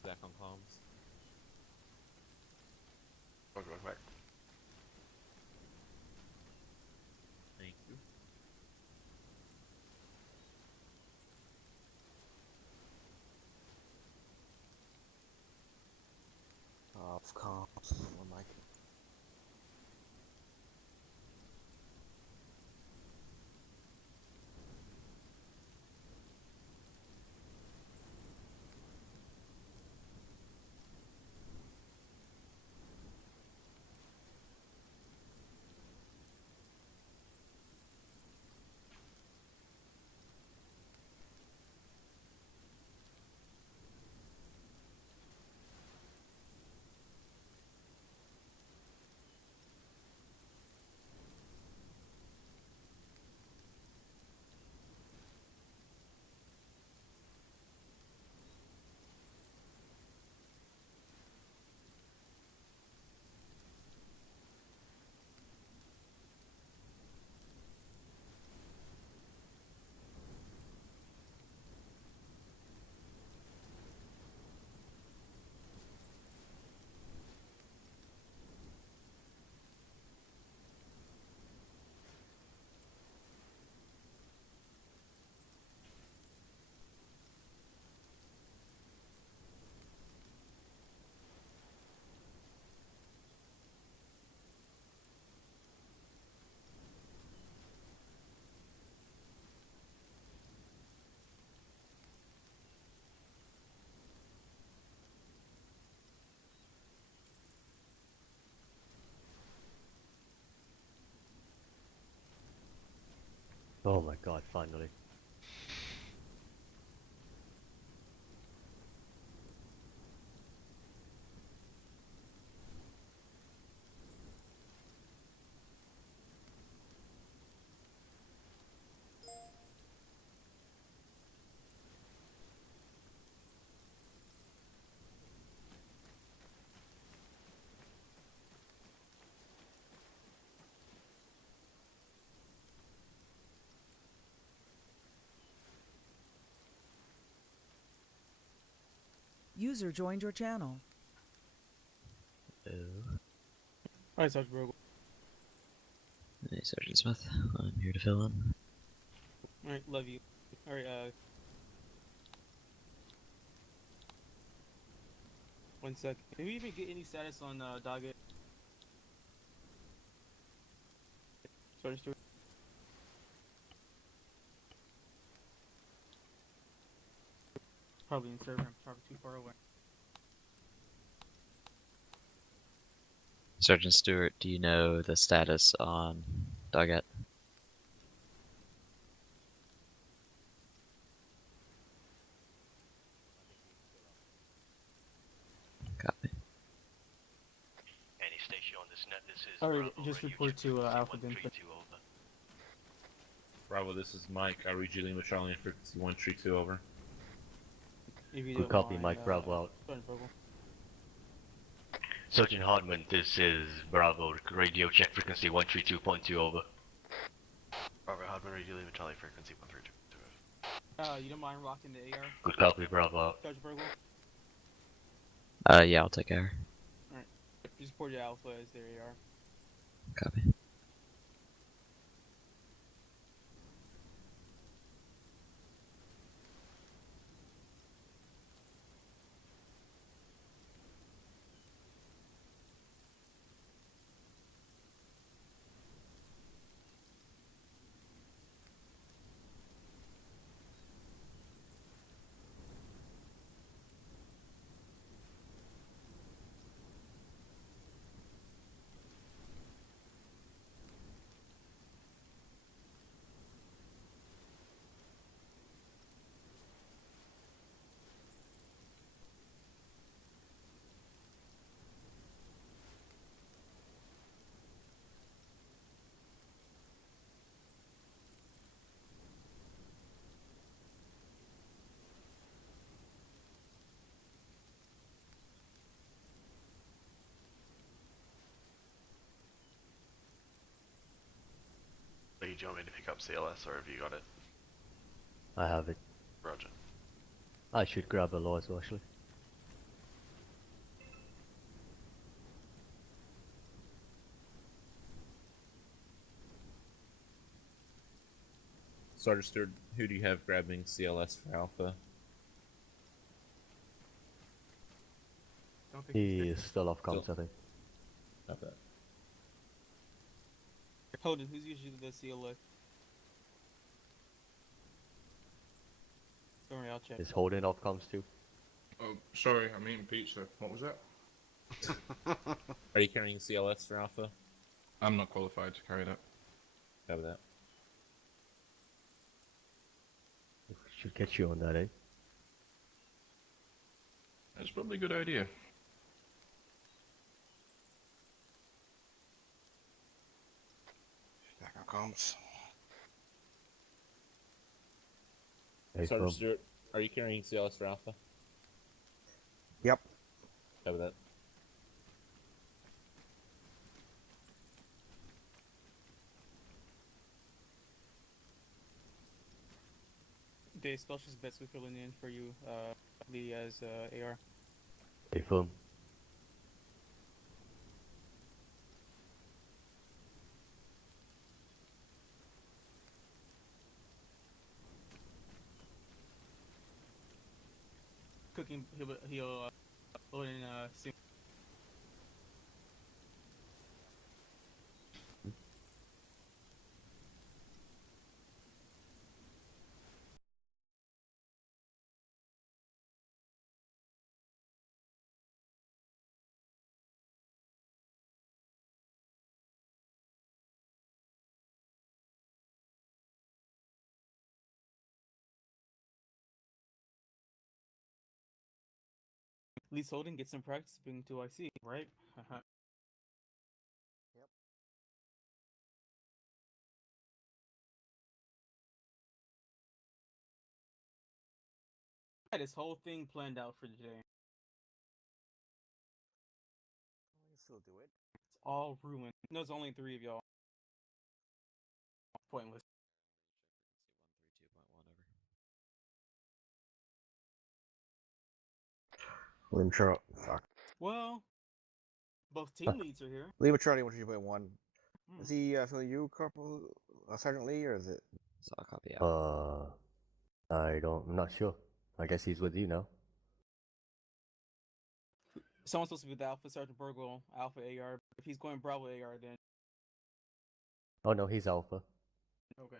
Back on comms. Welcome back. Thank you. Of course. Oh my. Oh my god, finally. User joined your channel. Hi, Sergeant Brogle. Hey, Sergeant Smith. I'm here to fill in. Alright, love you. Alright, one sec. Did we even get any status on, Doggett? Sergeant Stewart? Probably in server, I'm probably too far away. Sergeant Stewart, do you know the status on Doggett? Copy. Any station on this net, this is Alright, Bravo, just radio report check to, frequency Alpha Bin. 132, over. Bravo, this is Mike. I read you Lima Charlie on frequency 132, over. If you Good don't copy, mind, Mike. Bravo out. Sergeant Brogle. Sergeant Hardman, this is Bravo, radio check frequency 132.2, over. Bravo, Hardman, radio leave Charlie, frequency 132. You don't mind rocking the AR? Good copy, Bravo out. Sergeant Brogle? Yeah, I'll take care. Alright. Just report your Alpha as their AR. Copy. Do you want me to pick up CLS, or have you got it? I have it. Roger. I should grab a law as well, actually. Sergeant Stewart, who do you have grabbing CLS for Alpha? Don't think He is still off comms, I think. Not that. Hold it. Who's usually the CLA? Don't worry, I'll check. Is Holden off comms too? Oh, sorry, I'm eating pizza. What was that? Are you carrying CLS for Alpha? I'm not qualified to carry that. Have that. Should get you on that, eh? That's probably a good idea. Back on comms. Hey, Sergeant Phil. Stewart, are you carrying CLS for Alpha? Yep. Have that. The specialist bets we filling in for you, Lee, as AR. Hey, Phil. Cooking, he'll load in soon. Lee's holding, get some practice being 2IC, right? Yep. I had this whole thing planned out for today. We can still do it. It's all ruined. There's only 3 of y'all. Pointless. William Charlie. Fuck. Well, both team leads are here. Lima Charlie 132.1. Hmm. Is he filling you, Corporal Sergeant Lee, or is it? So I'll copy out. I'm not sure. I guess he's with you now. Someone's supposed to be with Alpha, Sergeant Burgle, Alpha AR. If he's going Bravo AR, then Oh no, he's Alpha. okay.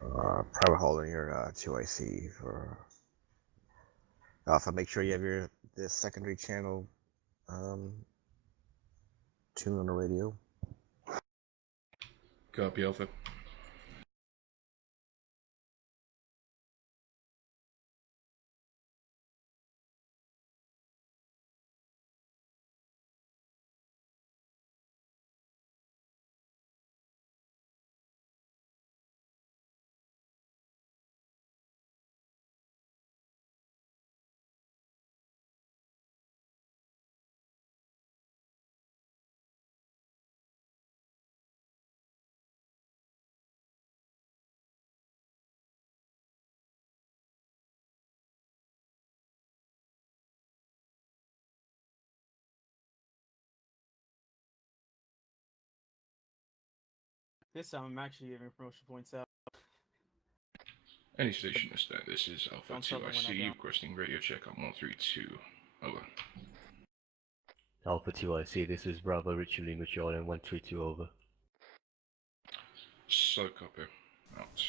Private holder your 2IC for Alpha. Make sure you have this secondary channel tuned on the radio. Copy, Alpha. This time I'm actually giving promotion points out. Any station is that. This is Alpha Don't tell them when I 2IC don't. requesting radio check on 132. Over. Alpha 2IC, this is Bravo Richard Lima Charlie 132 over. So copy. Out.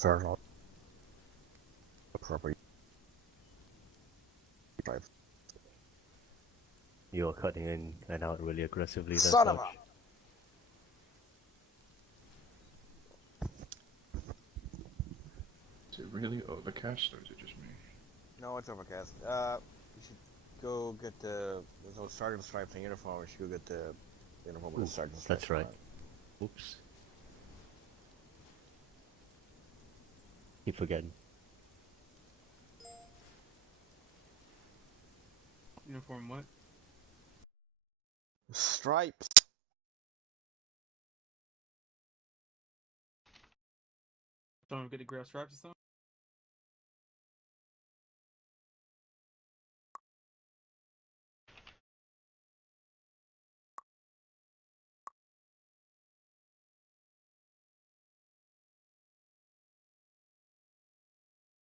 Fair enough. Proper. You're cutting in and out really aggressively. That's Son of such. a- really overcast, or is it just me? No, it's overcast. You should go get the. There's no sergeant stripes in uniform. You should go get the uniform with the Ooh, sergeant stripes. that's right. on it. Oops. Keep forgetting. Uniform what? Stripes. Don't get the grail stripes or something?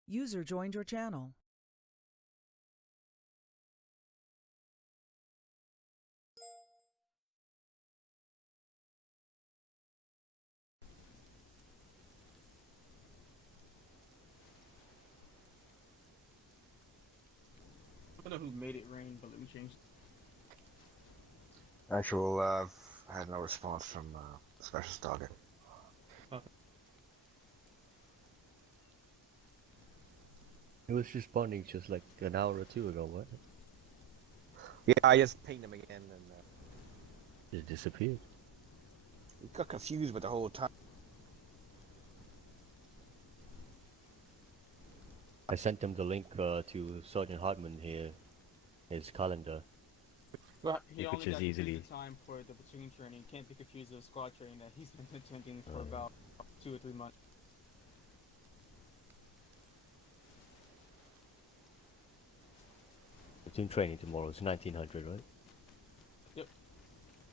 User joined your channel. I don't know who made it rain, but let me change. Actual, I had no response from Specialist Target. It was responding just like an hour or two ago, what? Yeah, I just pinged him again and It disappeared. he got confused with the whole time. I sent him the link to Sergeant Hartman here, his calendar. But he Which only is got easily- the time for the platoon training. Can't be confused with squad training that he's been attending for about 2 or 3 months. Platoon training tomorrow is 1900, right? Yep.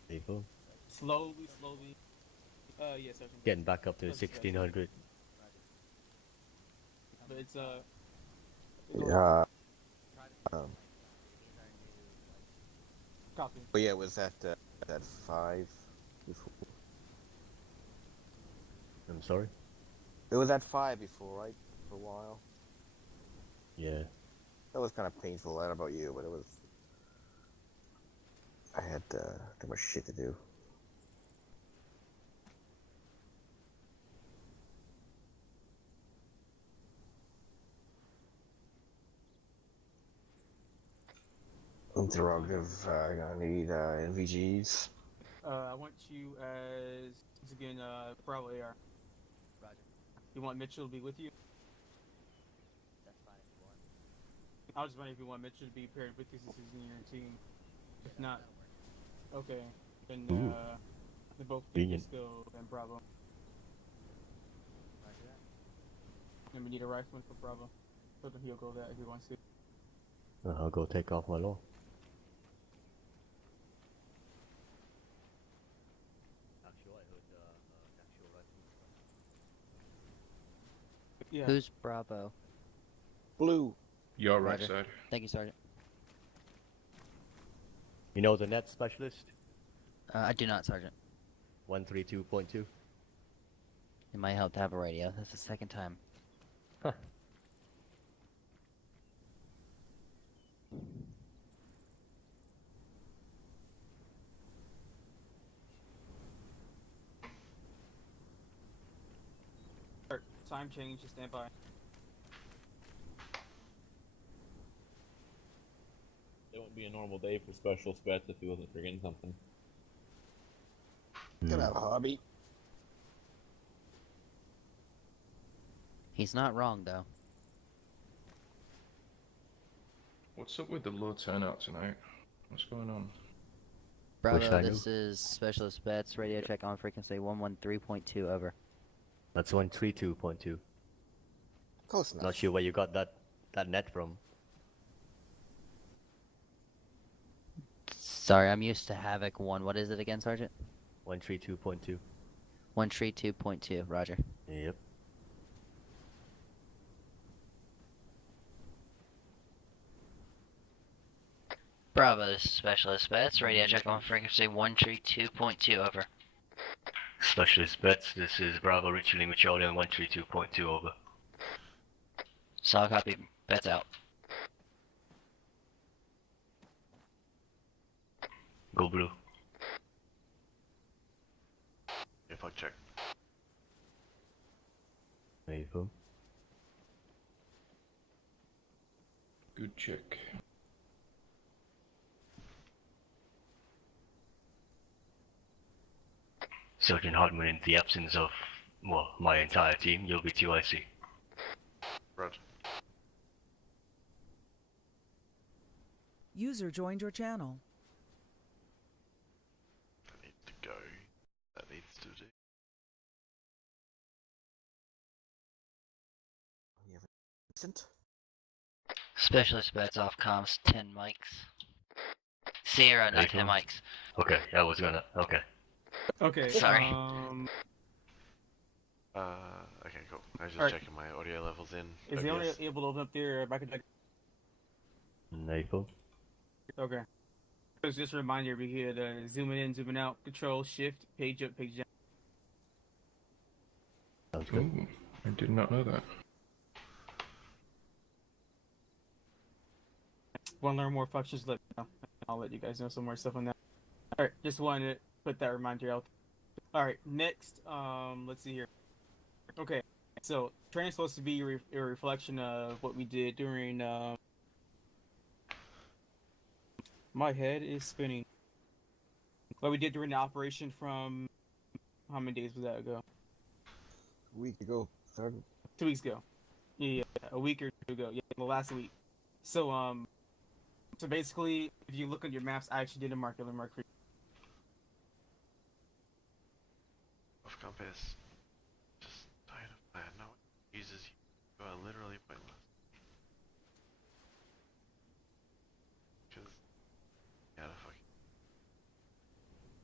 There you go. Slowly. Yes, Sergeant. Getting back up to the That's best. 1600. But it's Yeah. Copy. But yeah, it was at 5 before. I'm sorry? It was at 5 before, right? For a while. Yeah. That was kind of painful. I don't know about you, but it was. I had too much shit to do. Interrogative, gonna need NVGs. I want you as once again Bravo AR. Roger. You want Mitchell to be with you? That's fine if you want. I was just wondering if you want Mitchell to be paired with you since he's in your team. If not, That'll work. okay. Then Ooh. they both Convenient. Disco and Bravo. Roger that. And we need a rifleman for Bravo. So that he'll go there if he wants to. I'll go take off my law. Actually, I heard actual rifle. Yeah. Who's Bravo? Blue. Your right Roger. side. Thank you, Sergeant. You know the net specialist? I do not, Sergeant. 132.2. It might help to have a radio. That's the second time. Huh. Time change, just stand by. It won't be a normal day for special spets if he wasn't forgetting something. Gonna have a hobby. He's not wrong, though. What's up with the low turnout tonight? What's going on? Bravo, I knew. this is Specialist Bets. Radio check on frequency 113.2, over. That's 132.2. Close enough. Not sure where you got that net from. Sorry, I'm used to Havoc 1. What is it again, Sergeant? 132.2. 132.2, roger. Yep. Bravo, this is Specialist Bets. Radio check on frequency 132.2, over. Specialist bets, this is Bravo Richard Lima Charlie on 132.2, over. Solid copy. Bets out. Go blue. If I check. There you go. Good check. Sergeant Hartman, in the absence of, well, my entire team, you'll be 2IC. Roger. User joined your channel. I need to go. That needs to do. You have Vincent? Specialist bets off comms, 10 mics. Sierra, not 10 mics. Okay, I was gonna, okay. Okay. Sorry. Okay, cool. I was just Alright. checking my audio levels in. Is he only OBS. able to open up their back and Naval. Okay. So just a reminder, we could zooming in, zooming out, control, shift, page up, page down. Sounds good. Ooh, I did not know that. Want to learn more functions, let me know. I'll let you guys know some more stuff on that. Alright, just wanted to put that reminder out. Alright, next, let's see here. Okay, so training's supposed to be a reflection of what we did during, my head is spinning. What we did during the operation from, how many days was that ago? A week ago. 2 weeks ago. Yeah, a week or two ago. Yeah, the last week. So, so basically, if you look at your maps, I actually did a marker mark for you. Off compass. Just tired of plan. No one uses you. You are literally pointless. Because out of fucking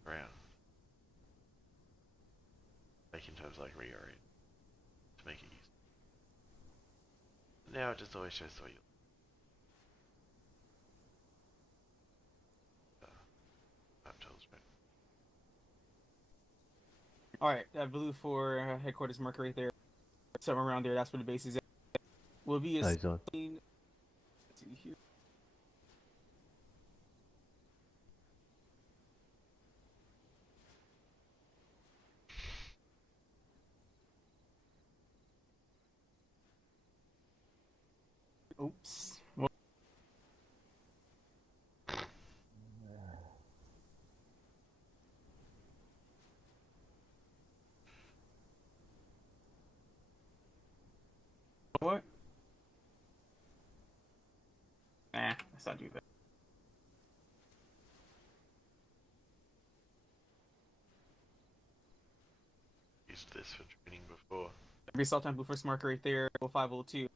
ground. Like in terms of like reorient to make it easy. Now it just always shows the way you. Map tells me. Alright, that blue for headquarters marker right there. Somewhere around there, that's where the base is at. Will be a Eyes on. scene. Let's see here. Oops. What? Nah, let's not do that. Used this for training before. Result time blue first marker right there, 0502.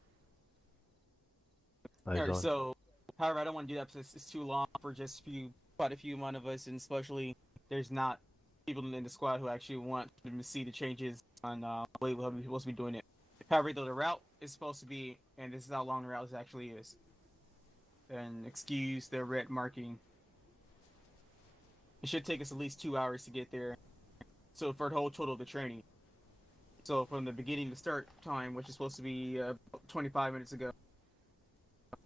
Eyes Alright, on. so, however, I don't want to do that because it's too long for just quite a few amount of us, and especially there's not people in the squad who actually want them to see the changes on the way we're supposed to be doing it. However, though, the route is supposed to be, and this is how long the route actually is. And excuse the red marking. It should take us at least 2 hours to get there. So for the whole total of the training. So from the beginning to start time, which is supposed to be 25 minutes ago.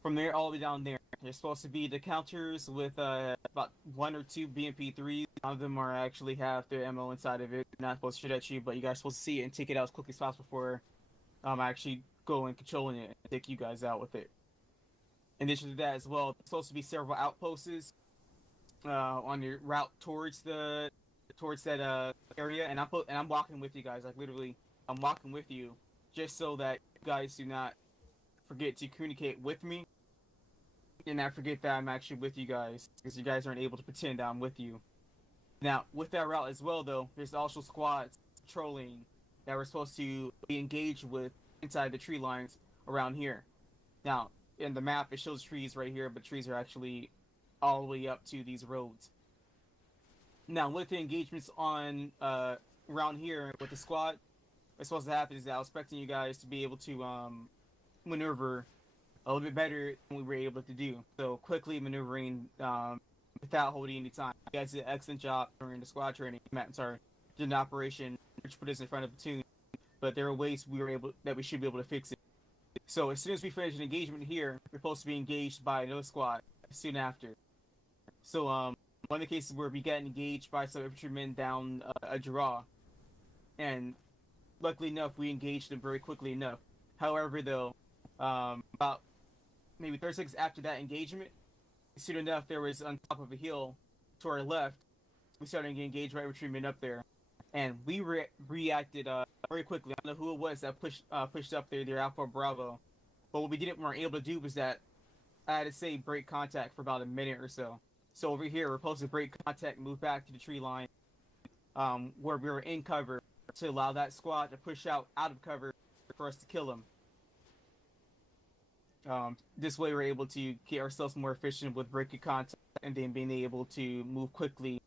From there all the way down there, there's supposed to be the counters with about 1 or 2 BMP3s. None of them are actually have their ammo inside of it. They're not supposed to shoot at you, but you guys are supposed to see it and take it out as quickly as possible before actually going controlling it and take you guys out with it. In addition to that as well, there's supposed to be several outposts on your route towards that area, and I'm walking with you guys. Like literally, I'm walking with you just so that you guys do not forget to communicate with me, and not forget that I'm actually with you guys, because you guys aren't able to pretend that I'm with you. Now, with that route as well, though, there's also squads patrolling that we're supposed to be engaged with inside the tree lines around here. Now, in the map, it shows trees right here, but trees are actually all the way up to these roads. Now, with the engagements on around here with the squad, what's supposed to happen is that I was expecting you guys to be able to maneuver a little bit better than we were able to do. So quickly maneuvering without holding any time. You guys did an excellent job during the squad training. Did an operation which put us in front of the platoon, but there are ways we should be able to fix it. So as soon as we finish an engagement here, we're supposed to be engaged by another squad soon after. So one of the cases where we got engaged by some infantrymen down a draw, and luckily enough, we engaged them very quickly enough. However, though, about maybe 30 seconds after that engagement, soon enough there was on top of a hill to our left. We started getting engaged right retreatment up there, and we reacted very quickly. I don't know who it was that pushed up there. They're Alpha Bravo, but what we weren't able to do was that I had to say break contact for about a minute or so. So over here, we're supposed to break contact, move back to the tree line, where we were in cover, to allow that squad to push out of cover for us to kill them. This way, we're able to get ourselves more efficient with breaking contact and then being able to move quickly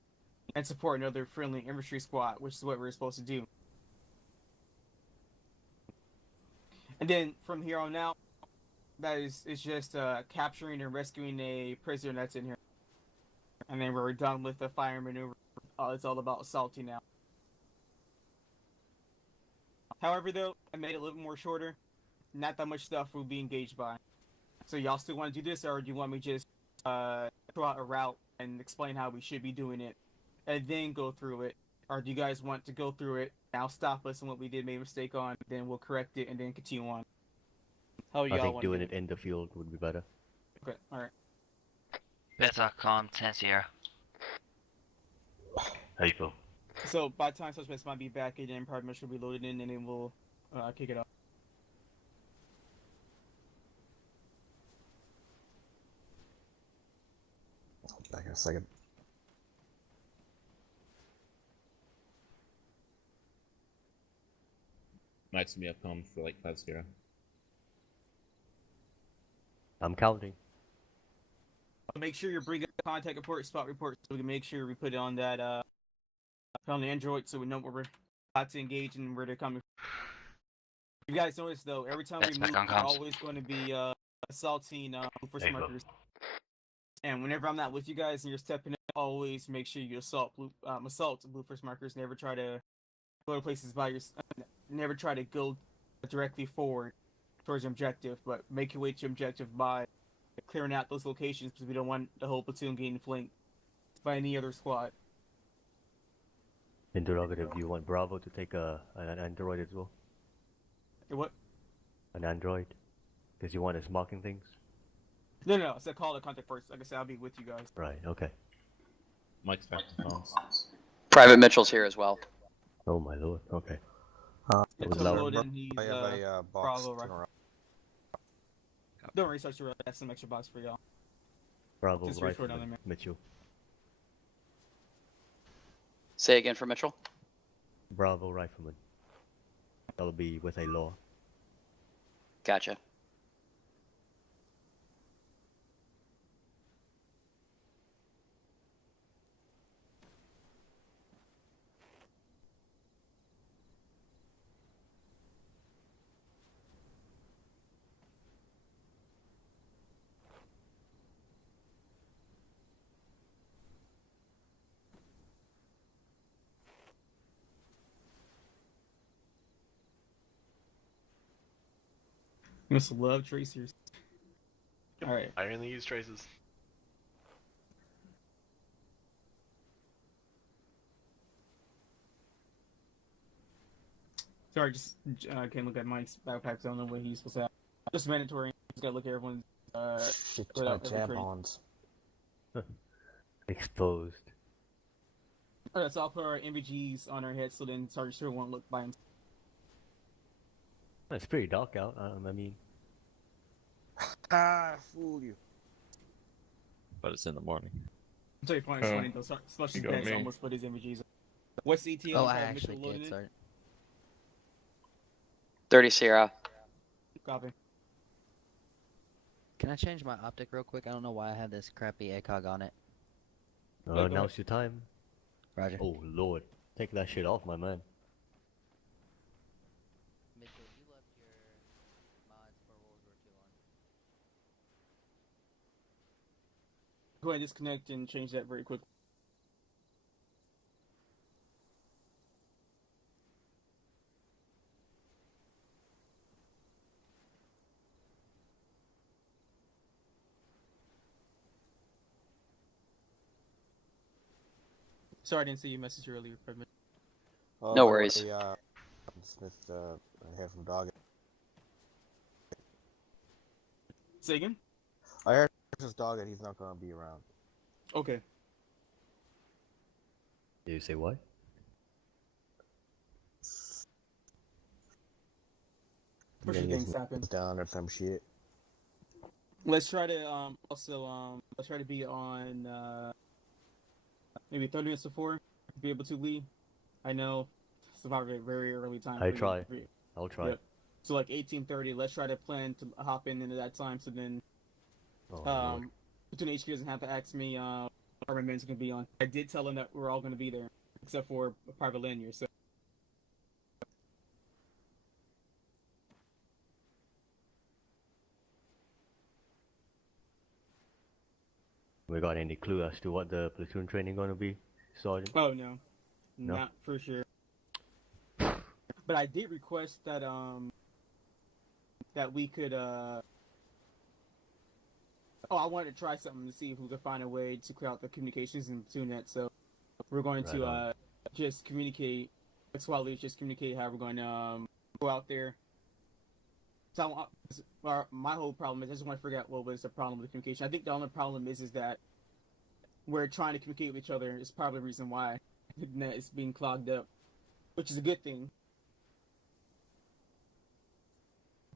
and support another friendly infantry squad, which is what we're supposed to do. And then from here on out, it's just capturing and rescuing a prisoner that's in here. And then we're done with the fire maneuver. It's all about assaulting now. However, though, I made it a little more shorter. Not that much stuff we'll be engaged by. So y'all still want to do this, or do you want me just throw out a route and explain how we should be doing it, and then go through it? Or do you guys want to go through it, now stop us on what we made a mistake on, then we'll correct it, and then continue on? How y'all I think want to doing do it in the field would be better. Okay, alright. Bit.com, 10 Sierra. How you feel? So by the time suspects might be back, and then probably should be loaded in, and then we'll kick it off. Back in a second. Knights me up home for like 5-0. I'm counting. Make sure you bring up contact report, spot report, so we can make sure we put it on that on the Android, so we know where we're about to engage and where they're coming from. You guys notice though, every time That's we move, back on we're comms. always going to be assaulting first There you go. markers. And whenever I'm not with you guys and you're stepping in, always make sure you assault blue first markers. Never try to go to places by your. Never try to go directly forward towards your objective, but make your way to your objective by clearing out those locations, because we don't want the whole platoon getting flanked by any other squad. Interrogative, do you want Bravo to take an android as well? What? An android? Because you want us marking things? No, I said call the contact first. Like I said, I'll be with you guys. Right, okay. Mike's back to phones. Private Mitchell's here as well. Oh my lord, okay. Yeah, That was so loud. Loden, he's I have a box. Bravo, right? turn around. Don't worry, Sarge, I got some extra box for y'all. Bravo Just reach for it down Rifleman, there. Mitchell. Say again for Mitchell. Bravo Rifleman. That'll be with a law. Gotcha. You must love tracers. Alright. I only use traces. Sorry, just can't look at Mike's backpacks. I don't know what he's supposed to have. Just mandatory. Just gotta look at everyone's. Shit, Put my out every trade. tampons. Exposed. Alright, so I'll put our MVGs on our heads so then Sergeant Stewart won't look by him. It's pretty dark out, I mean... Ah, fool you. But it's in the morning. I'll tell you funny, it's funny though. Slush's you got pants me. almost put his MVGs on. What's the ETL? Oh, I Mitchell actually loaded did, in? Sergeant. 30 Sierra. Copy. Can I change my optic real quick? I don't know why I have this crappy ACOG on it. go Now's your time. Roger. Oh lord. Take that shit off, my man. Mitchell, you left your mods for World War II on. Go ahead and disconnect and change that very quickly. Sorry, I didn't see your message earlier. Pardon me. Oh, No by the worries. way, Smith, I have from Dog. Say again? I heard his dog that he's not gonna be around. Okay. Did you say what? Pushy things happen. Down or some shit. Let's try to let's try to be on maybe 30 minutes before to be able to leave. I know it's about a very early time. I try. I'll try. Yep. So like 18:30. Let's try to plan to hop in into that time. So then, Lord. Platoon HQ doesn't have to ask me our minutes gonna be on. I did tell them that we're all gonna be there, except for Private Lanyard. So. We got any clue as to what the platoon training gonna be, Sergeant? Oh no, No? not for sure. But I did request that that we could Oh, I wanted to try something to see if we could find a way to clear out the communications in TuneNet. So we're going Right to on. just communicate. That's why we just communicate how we're going to go out there. So my whole problem is I just want to figure out what was the problem with the communication. I think the only problem is that we're trying to communicate with each other. Is probably the reason why the net is being clogged up, which is a good thing.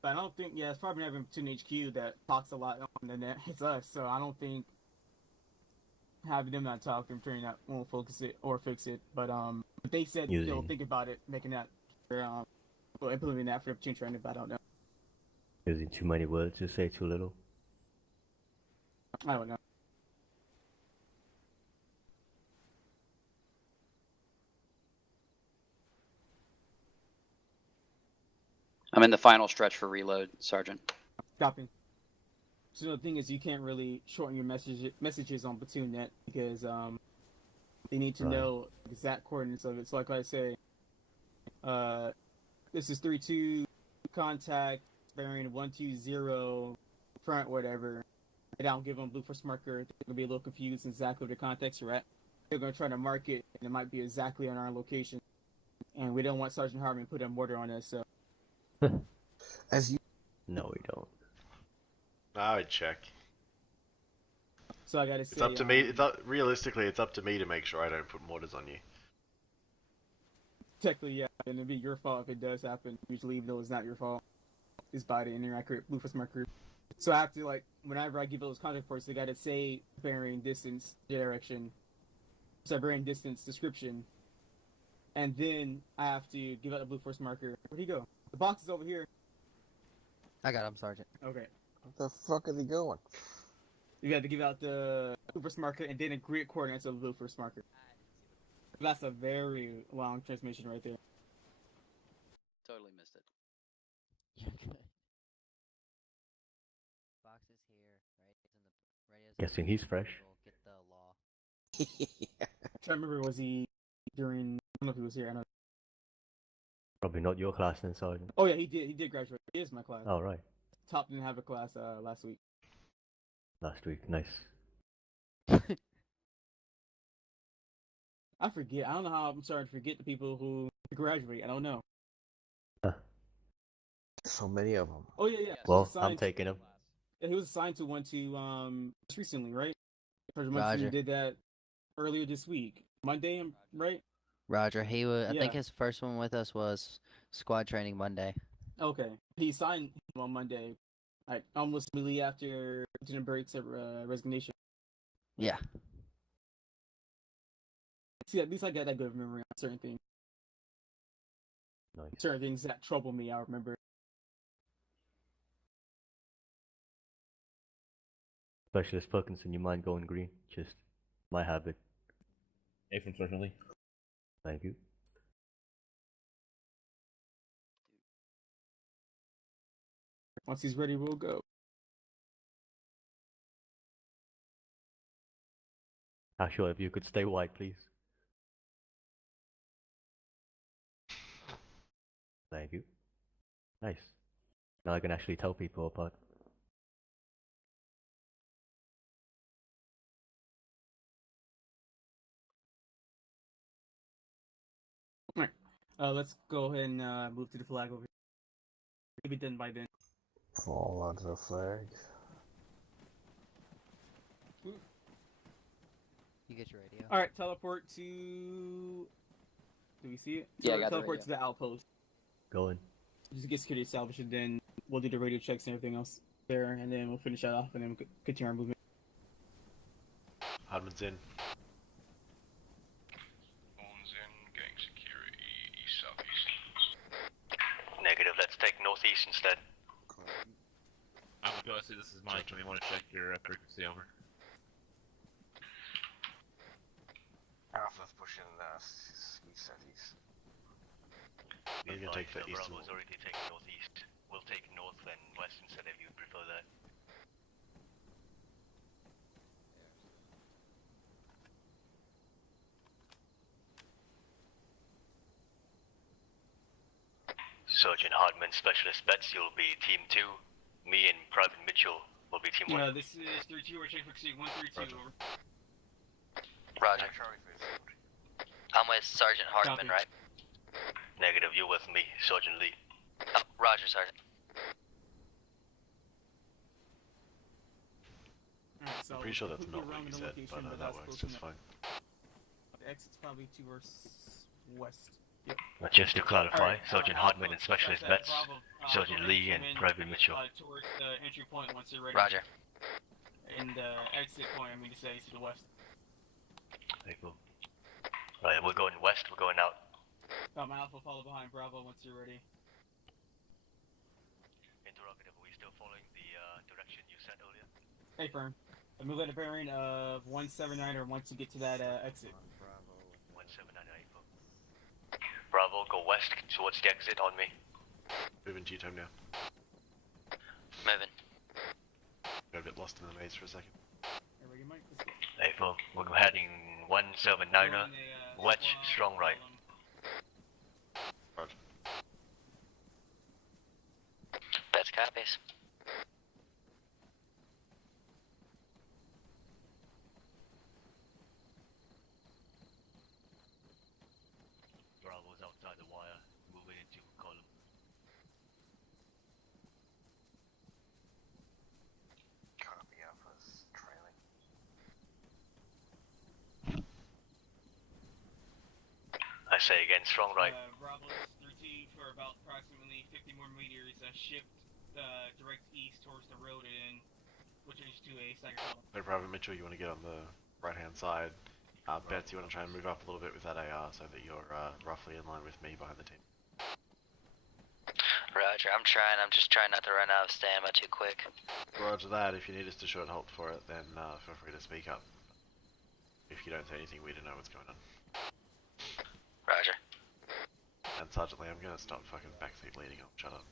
But I don't think, it's probably not even Platoon HQ that talks a lot on the net. It's us, so I don't think having them not talk and turning that won't focus it or fix it. But they said they'll think about it, making that for implementing that for the Platoon training. But I don't know. Using too many words to say too little. I don't know. I'm in the final stretch for reload, Sergeant. Copy. So the thing is, you can't really shorten your messages on PlatoonNet because they need to know exact coordinates of it. So like I say, this is 3-2 contact bearing 120 front whatever. And I'll give them blue force marker. They're gonna be a little confused exactly where the contacts are at. They're gonna try to mark it, and it might be exactly on our location. And we don't want Sergeant Hartman to put a mortar on us. So. As you. No, we don't. I would check. So I gotta say, it's up to me. Realistically, it's up to me to make sure I don't put mortars on you. Technically, yeah, and it'd be your fault if it does happen. Usually, even though it's not your fault, it's by the inaccurate blue force marker. So I have to, like, whenever I give those contact reports, they gotta say bearing, distance, direction. So bearing, distance, description, and then I have to give out the blue force marker. Where'd he go? The box is over here. I got him, Sergeant. Okay. What the fuck is he going? You got to give out the blue force marker and then a grid coordinates of the blue force marker. That's a very long transmission right there. Totally missed it. You're good. Box is here, right? It's in the radios. Guessing he's fresh. We'll get the law. I'm trying to remember, was he during? I don't know if he was here. I don't know. Probably not your class then, Sergeant. Oh yeah, he did. He did graduate. He is my class. Oh right. Top didn't have a class last week. Last week, nice. I forget. I don't know how I'm starting to forget the people who graduate. I don't know. So many of them. Oh yeah. Well, I'm taking him. Yeah, he was assigned to one just recently, right? Sergeant Roger. Munson did that earlier this week. Monday, right? Roger. He was. Yeah. I think his first one with us was squad training Monday. Okay. He signed on Monday, like almost immediately after Lieutenant Burke's resignation. Yeah. See, at least I got that good of memory on certain things. Nice. Certain things that trouble me, I remember. Specialist Perkinson, you mind going green? Just my habit. From Sergeant Lee. Thank you. Once he's ready, we'll go. Ashwa, if you could stay white, please. Thank you. Nice. Now I can actually tell people apart. Alright. Let's go ahead and move to the flag over here. It'll be done by then. Fall onto the flag. You get your radio. All right, teleport to. Do we see it? Yeah, I got the teleport radio. to the outpost. Going. Just get security established, and then we'll do the radio checks and everything else there, and then we'll finish that off, and then we'll continue our movement. Hardman's in. Phones in, gang security, east southeast. Negative, let's take northeast instead. I'm gonna see this is Mike. We want to check your frequency over. Alpha's pushing east southeast. You're gonna take the east. Bravo's already taken northeast. We'll take north and west instead if you prefer that. Sergeant Hardman, Specialist Bets, you'll be Team 2. Me and Private Mitchell will be Team 1. This is 3-2, we're checking frequency 132. Over. Roger. I'm with Sergeant Hartman, Copy. right? Negative, you're with me, Sergeant Lee. Oh, Roger, Sergeant. Alright, so I'm pretty sure that's completely not what wrong you in the said, location, but that that's works close just enough. fine. The exit's probably towards west. Yep. Just to clarify, Alright, Sergeant Hardman and Specialist Bets, Sergeant Lee and Private Mitchell. Towards the entry point once you're ready. Roger. And exit point, I mean to say, to the west. Very cool. Right, we're going west, we're going out. My Alpha follow behind Bravo once you're ready. Interrogative, are we still following the direction you sent earlier? Hey, firm. Move at a bearing of 179 or once you get to that exit. 179 April. Bravo, go west towards the exit on me. Moving G-time now. Moving. Got a bit lost in the maze for a second. Ready, Mike? Let's go. April, we're heading 179er, wedge, strong right. Roger. Bets copies. Bravo's outside the wire, moving into column. Copy, Alpha's trailing. I say again, strong right. Bravo's 13 for about approximately 50 more meters. Shift direct east towards the road and we'll change to a second column. So Private Mitchell, you want to get on the right-hand side. Bets, you want to try and move up a little bit with that AR so that you're roughly in line with me behind the team. Roger, I'm trying. I'm just trying not to run out of stamina too quick. Roger that. If you need us to short halt for it, then feel free to speak up. If you don't say anything, we don't know what's going on. Roger. And Sergeant Lee, I'm gonna stop fucking backseat leading up. Shut up.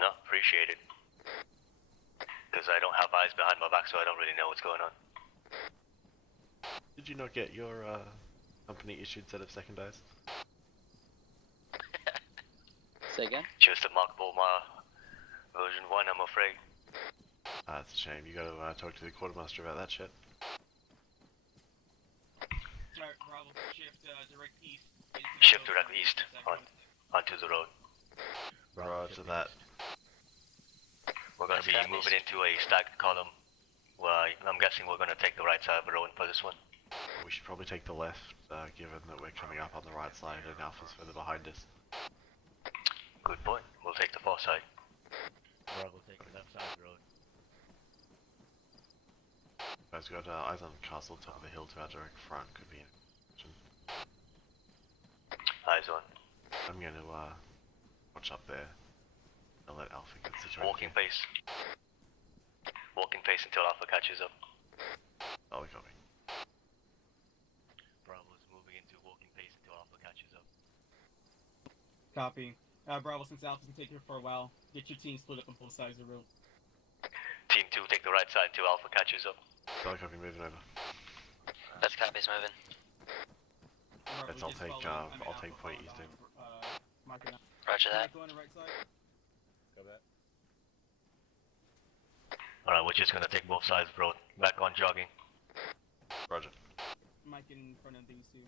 No, appreciate it. Because I don't have eyes behind my back, so I don't really know what's going on. Did you not get your company issued set of second eyes? Say again? Just a Mark Bulmar version 1, I'm afraid. That's a shame. You gotta talk to the quartermaster about that shit. Alright, Bravo, shift direct east. Shift direct east onto the road. Roger that. We're going to be moving into a staggered column. Well, I'm guessing we're going to take the right side of the road for this one. We should probably take the left, given that we're coming up on the right side and Alpha's further behind us. Good point. We'll take the far side. Bravo taking left side of the road. Guys, got eyes on castle top of the hill to our direct front. Could be an option. Eyes on. I'm going to watch up there. I'll let Alpha get situated. Walking pace. Walking pace until Alpha catches up. Oh, copy. Bravo's moving into walking pace until Alpha catches up. Copy. Bravo, since Alpha's been taking it for a while, get your team split up on both sides of the road. Team 2, take the right side until Alpha catches up. So copy, moving over. Bets copies moving. Bravo, I'll just take, follow- I mean, I'll Alpha take point follow east in. Marking out. Roger that. Mike, go on the right side. Go back. Alright, we're just going to take both sides of the road. Back on jogging. Roger. Mike in front of these two.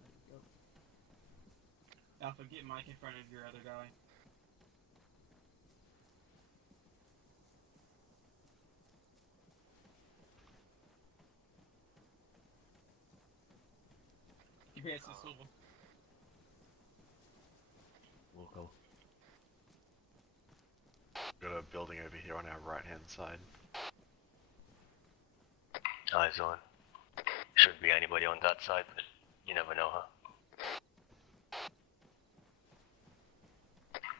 There you go. Alpha, get Mike in front of your other guy. Keep your head to the swivel. We'll go. Got a building over here on our right hand side. Eyes on. Shouldn't be anybody on that side, but you never know, huh?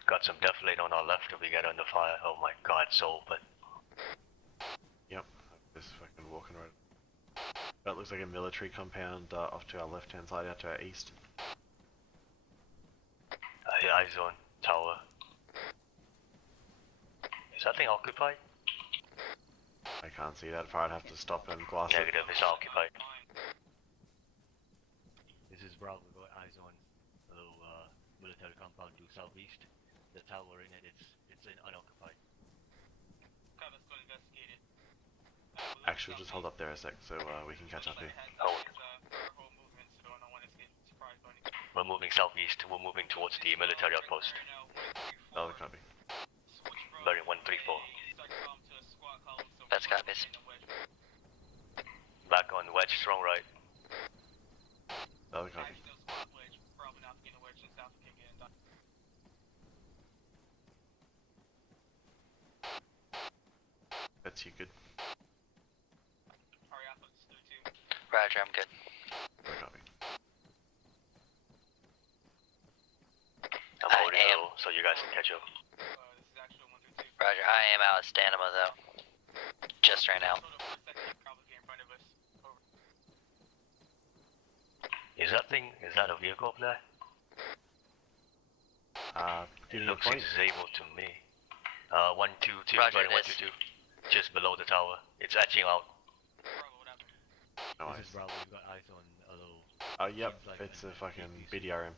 Got some deflate on our left if we get under fire. Oh my god, so open. Yep, just fucking walking right. That looks like a military compound off to our left hand side, out to our east. Eyes on. Tower. Is that thing occupied? I can't see that far, I'd have to stop and glass it. Negative, it's occupied. This is Bravo. Got eyes on a little military compound to southeast. The tower in it, it's unoccupied. Okay, let's go investigate it. Actually, just hold up there a sec so we can catch up here. Hold. We're moving southeast. We're moving towards the military outpost. Oh, copy. Bearing 134. That's copies. Back on wedge, strong right. Oh, copy. That's you good. Roger, I'm good. Oh, copy. I'm holding low so you guys can catch up. Roger, I am out of stamina though. Just right now. Is that a vehicle up there? Give It me a looks point. disabled to me. 122, Roger, bearing this. 122. Just below the tower. It's etching out. No This eyes. is Bravo. We got eyes on a little. Oh, yep, seems like it's a an fucking BDRM.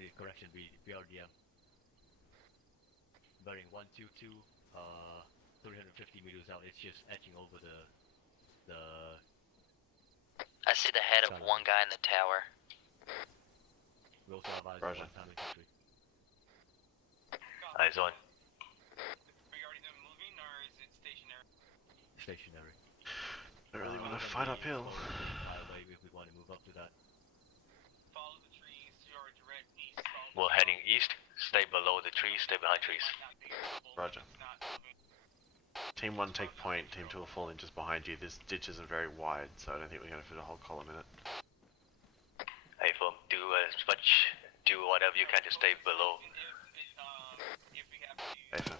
BDRM. Correction, BRDM. Bearing 122, 350 meters out. It's just etching over the. I see the head of one guy in the tower. We also have eyes Roger. on one time infantry. Eyes on. Stationary. Don't really want to We're fight gonna be uphill. exposed to the highway if we want to move up to that. We're heading east. Stay below the trees. Stay behind trees. Roger. Team 1 take point, Team 2 will fall in just behind you. This ditch isn't very wide, so I don't think we're going to fit a whole column in it. Hey, firm. Do whatever you can to stay below. Hey, firm.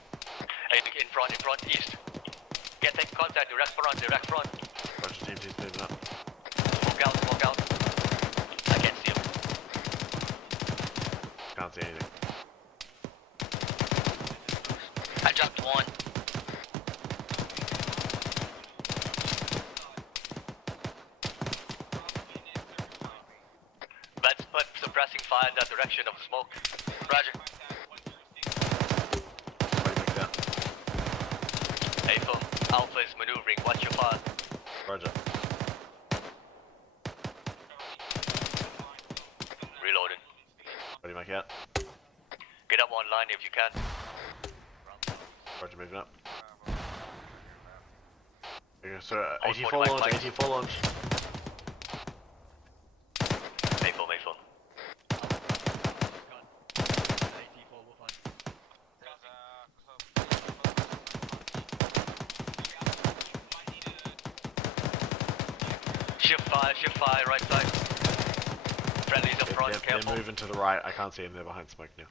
Hey, in front, east. Take contact. Direct front. Roger, Team 2's moving up. Smoke out. I can't see him. Can't see anything. I dropped one. Let's put suppressing fire in that direction of the smoke. Roger. Right, make that. Hey, firm. Alpha is maneuvering. Watch your fire. Roger. Reloading. Ready, make out. Get up online if you can. Roger, moving up. Okay, so Hold 84 point, launch, Mike. 84 launch. Mayful. 84, we're fine. Shift fire, right side. Friendly's up front, They're careful. moving to the right. I can't see them. They're behind smoke now.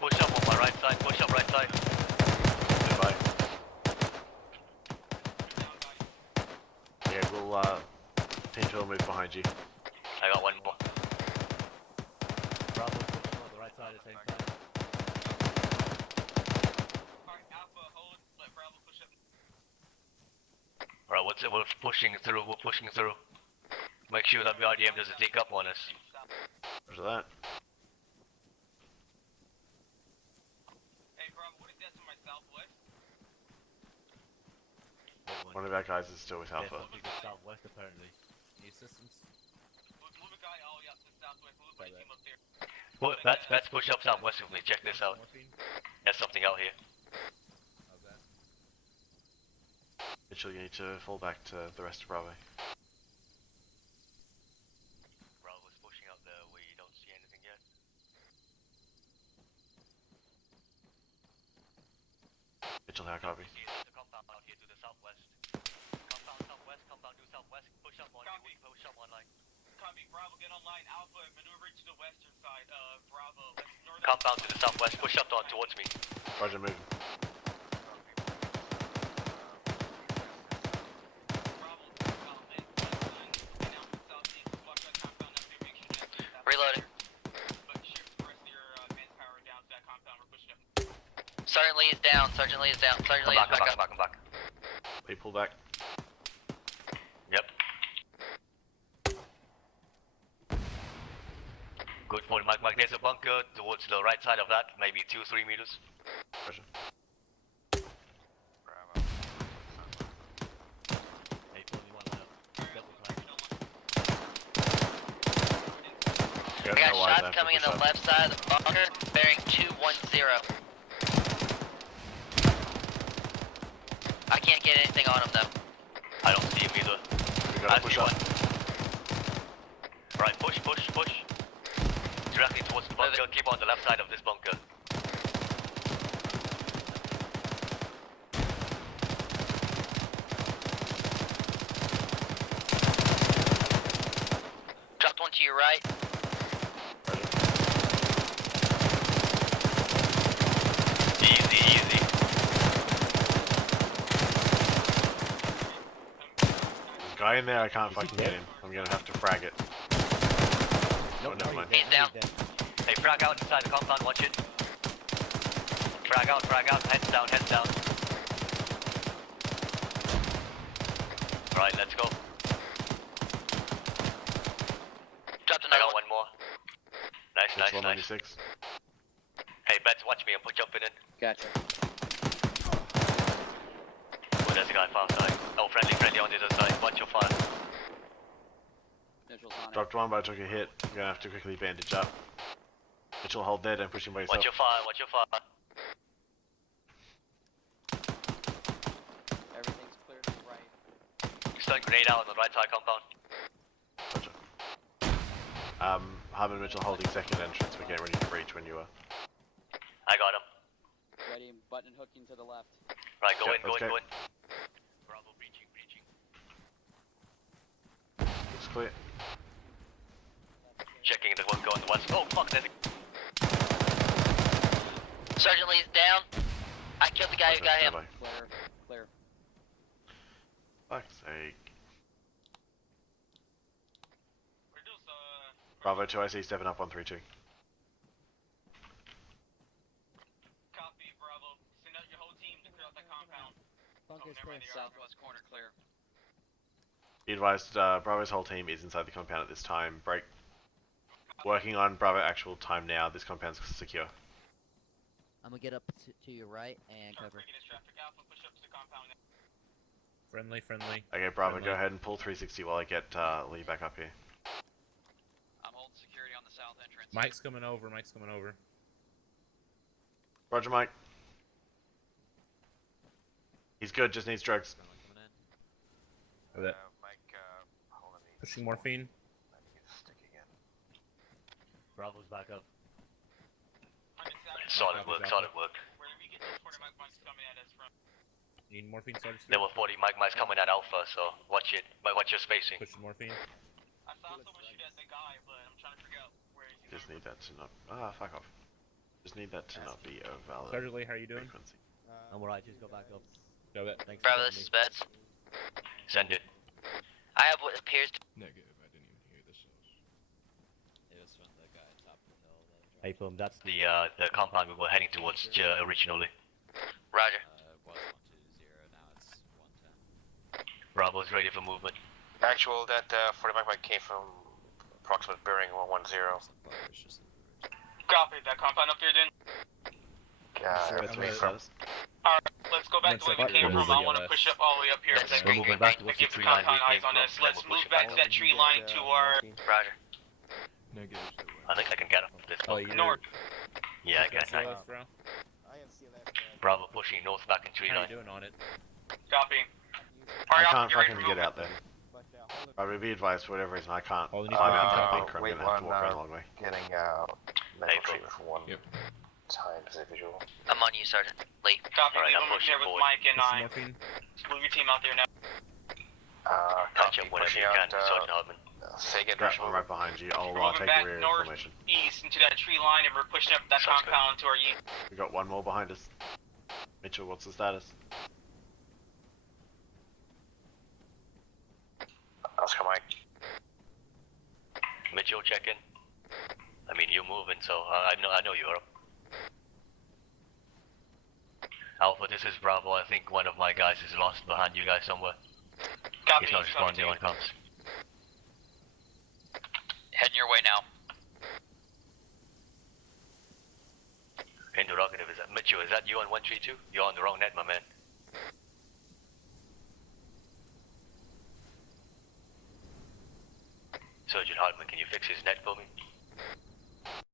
Push up on my right side, Goodbye. Yeah, we'll Team 2 will move behind you. I got one more. Bravo, pushing on the right side at the same time. Alright, what's it? We're pushing through. Make sure that the RDM doesn't take up on us. After that. One of our guys is still with Alpha. There's something to southwest apparently. Need assistance? Well, let's push up southwest with me. Check this out. There's something out here. Mitchell, you need to fall back to the rest of Bravo. Bravo's pushing out there. We don't see anything yet. Mitchell, how copy? See, there's a compound out here to the southwest. Compound southwest, compound due southwest. Push up on you, push up online. Copy, Bravo, get online. Alpha, maneuvering to the western side. Bravo, northern. Compound to the southwest. Push up on towards me. Roger, moving. Reloading. Sergeant Lee is down. Sergeant Lee is down. Sergeant Lee is back up. Come back. We pull back. Yep. Good point, Mike. There's a bunker towards the right side of that, maybe 2-3 meters. Roger. I got shots coming in the left side of the bunker, bearing 210. I can't get anything on him though. I don't see him either. We gotta push up. Right, push. Directly towards the bunker. Keep on the left side of this bunker. Dropped one to your right. Easy. There's a guy in there, I can't fucking get him. I'm gonna have to frag it. No, never mind. He's down. Hey, frag out inside the compound, watch it. Frag out, heads down. Alright, let's go. Dropped I another got one. one more. Nice. 196. Hey, Betts, watch me, I'm jumping in. Gotcha. Oh, there's a guy far side. Oh, friendly on the other side. Watch your fire. Mitchell's on it. Dropped one, but I took a hit. I'm gonna have to quickly bandage up. Mitchell, hold there, don't push him by yourself. Watch your fire. Everything's clear to the right. Stun grenade out on the right side compound. Roger. Harmon, Mitchell holding second entrance. We're getting ready to breach when you are. I got him. Ready, button hooking to the left. Right, go Okay, in. let's go. Bravo, breaching. Looks clear. Checking the one going west. Oh, fuck, there's a... Sergeant Lee is down. I killed the guy who got him. Clear. Fuck's sake. Bravo 2, I see stepping up 132. Copy, Bravo. Send out your whole team to clear out that compound. Bunker's clear. Southwest corner clear. Be advised, Bravo's whole team is inside the compound at this time. Break. Working on Bravo actual time now. This compound's secure. I'm gonna get up to your right and cover. Friendly. Okay, Bravo, Friendly. go ahead and pull 360 while I get Lee back up here. I'm holding security on the south entrance. Mike's coming over. Roger, Mike. He's good, just needs drugs. Have that. Pushing morphine. Bravo's back up. Solid work. Need morphine, Sergeant. There were 40 Mike Mice coming at Alpha, so watch it. But watch your spacing. Pushing morphine. I saw someone shoot at the guy, but I'm trying to figure out where he's Just need that to not. Fuck off. Just need that to not be a valid Sergeant Lee, how are you doing? frequency. I'm alright, just go back up. Go that. Thanks. Bravo, this is Betts. Send it. I have what appears to Negative, I didn't even hear the source. It was from the guy top of the hill. Hey, firm, that's The compound we were heading towards originally. Roger. It was 120, now it's 110. Bravo's ready for movement. Actual, that 40 Mike came from approximate bearing 110. Copy, that compound up there then? Sure, that's where it says. Alright, let's go back to where we came from. I want to push up all the way up here. That's We're moving back towards the Give the tree line we compound came eyes on from. us. Let's move back to that tree line to our... Roger. Negative. I think I can get up this Oh, bunker. you're north. Yeah, I can. CLS, bro. I have CLS. Bravo pushing north back in tree How line. you doing on it? Copy. I can't fucking get out there. I would be advised for whatever reason I can't. All you need I'm to out do that is bunker. I'm gonna have to walk around the long way. Getting medical treatment for one time as a visual. I'm on you, Sergeant. Lee. Copy, Alright, leave I'm them pushing here with forward. Mike and I. Just move your team out there now. Copy, whenever pushing you out, can, Sergeant Hartman. Sagan, Yeah, I'm right behind you. I'll We're moving take back the rear north, formation. east into that tree line, and we're pushing up that Sounds good. compound to our east. We got one more behind us. Mitchell, what's the status? Oscar Mike. Mitchell, check in. I mean, you're moving, so I know you're up. Alpha, this is Bravo. I think one of my guys is lost behind you guys somewhere. Copy, He's not responding on comms. Heading your way now. Interrogative, is that Mitchell? Is that you on 132? You're on the wrong net, my man. Sergeant Hartman, can you fix his net for me?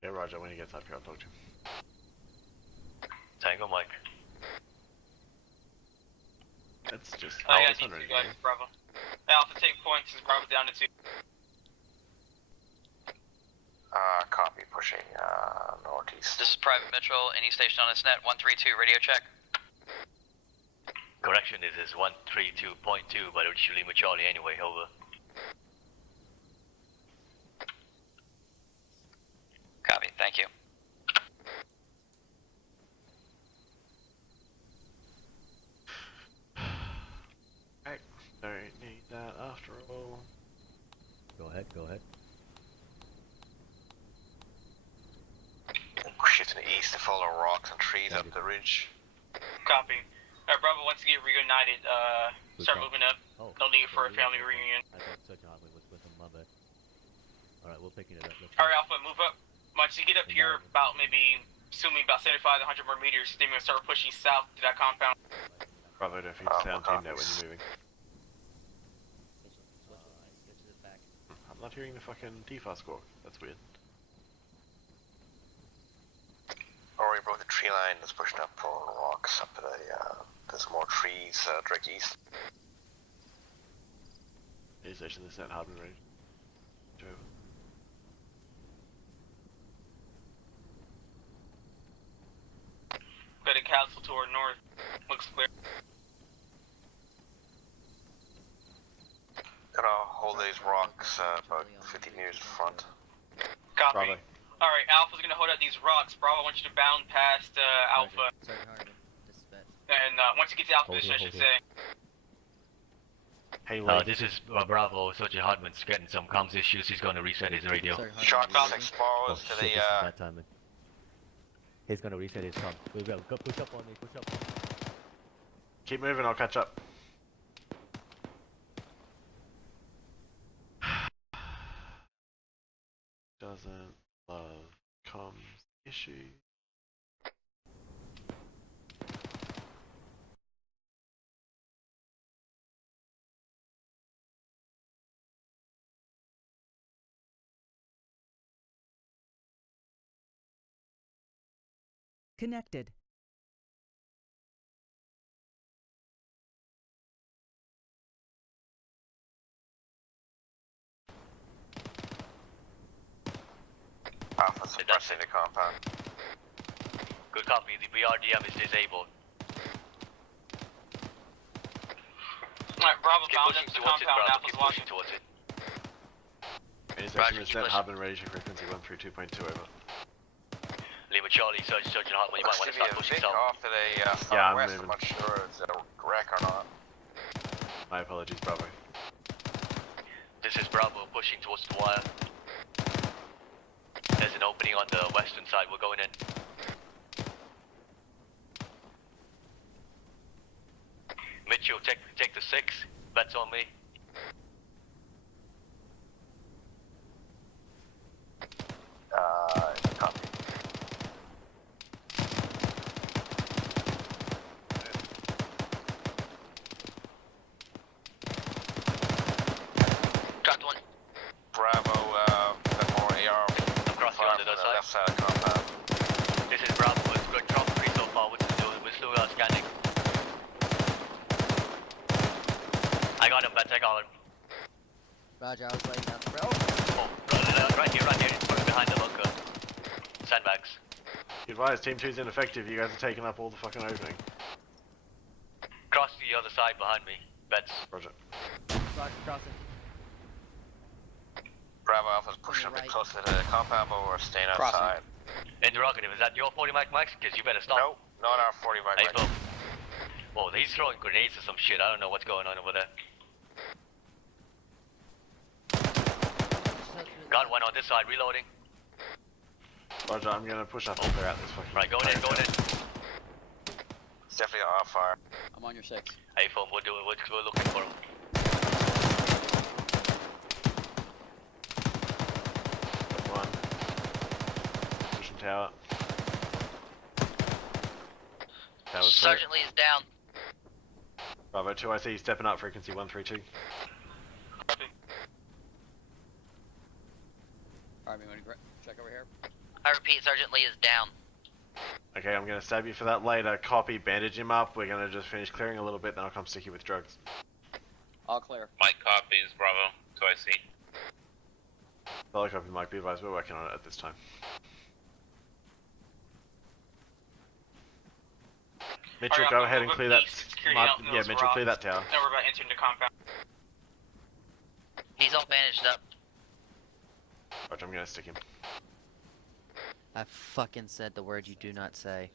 Yeah, Roger. When he gets up here, I'll talk to him. Tango, Mike. That's just. I got these two guys, Bravo. Alpha, take points, is Bravo down to 2. Copy, pushing northeast. This is Private Mitchell, any station on this net, 132, radio check. Correction, this is 132.2, but it's Lima Charlie anyway, over. Copy, thank you. Alright, don't need that after all. Go ahead, go ahead. Shifting east to follow rocks and trees up the ridge. Copy. Bravo, once you get reunited, start moving up. Oh, No need for a family reunion. I thought Sergeant Hartman was with him, my bad. Alright, we're picking it up. Let's Alright, Alpha, move up. Once you get up here, about maybe, assuming about 75 to 100 more meters, then we're gonna start pushing south to that compound. Bravo, don't forget to stay on team net when you're moving. I'm not hearing the fucking TFAR score. That's weird. Already broke the tree line, that's pushing up for rocks up to the, there's more trees direct east. A station this net Hardman range. Over. Got a castle to our north. Looks clear. Gonna hold these rocks about 50 meters in front. Copy. Bravo. Alright, Alpha's gonna hold out these rocks. Bravo, I want you to bound past Alpha. And once you get to Alpha position, I should say. Hey, Lee. This is Bravo. Sergeant Hartman's getting some comms issues. He's going to reset his radio. Shots exposed to shit, the this is bad timing. He's gonna reset his comm. Go push up on me, push up. Keep moving, I'll catch up. Doesn't love comms issue. Connected. Alpha suppressing the compound. Good copy. The BRDM is disabled. Alright, Bravo, Keep bound up pushing to the towards it, compound. Bravo. Alpha's Keep watching. pushing towards it. Any Roger, station this keep net pushing. Hardman radio frequency 132.2 over. Lima Charlie, Sergeant Hartman, you might want to start pushing south. Off to the Yeah, I'm southwest, moving. I'm not sure if it's a wreck or not. My apologies, Bravo. This is Bravo pushing towards the wire. There's an opening on the western side. We're going in. Mitchell, take the 6. Bets on me. Copy. Dropped one. Bravo, bit more AR. Across you on the other side. Left side of the compound. This is Bravo. It's good company so far. We're still scanning. got him, Bets, I got him. Roger, I was laying down the rope. Oh, right here, behind the bunker. Sandbags. Be advised, Team 2's ineffective, you guys are taking up all the fucking opening. Cross to the other side behind me. Bets. Roger. Roger, crossing. Bravo Alpha's pushing a bit closer to the compound, but we're staying Crossing. outside. Interrogative, is that your 40 mic, Max? Because you better stop. No, not our 40 mic. Hey, Phil. Whoa, he's throwing grenades or some shit. I don't know what's going on over there. Got one on this side, reloading. Roger, I'm gonna push up and clear out this fucking... Right, going in. It's definitely off fire. I'm on your 6. Hey, Phil, we're looking for him. One. Pushing tower. Tower's Sergeant Lee is down. Bravo 2, I see you stepping up, frequency 132. Alright, we want to check over here. I repeat, Sergeant Lee is down. Okay, I'm gonna stab you for that later. Copy, bandage him up. We're gonna just finish clearing a little bit, then I'll come stick you with drugs. All clear. Mike copies, Bravo. 2IC. Fellow copy, Mike. Be advised, we're working on it at this time. Mitchell, Alright, go I'm ahead and gonna clear move that. east, security out in Yeah, those Mitchell, clear that rocks. tower. Now we're about entering the compound. He's all bandaged up. Roger, I'm gonna stick him. I fucking said the word you do not say.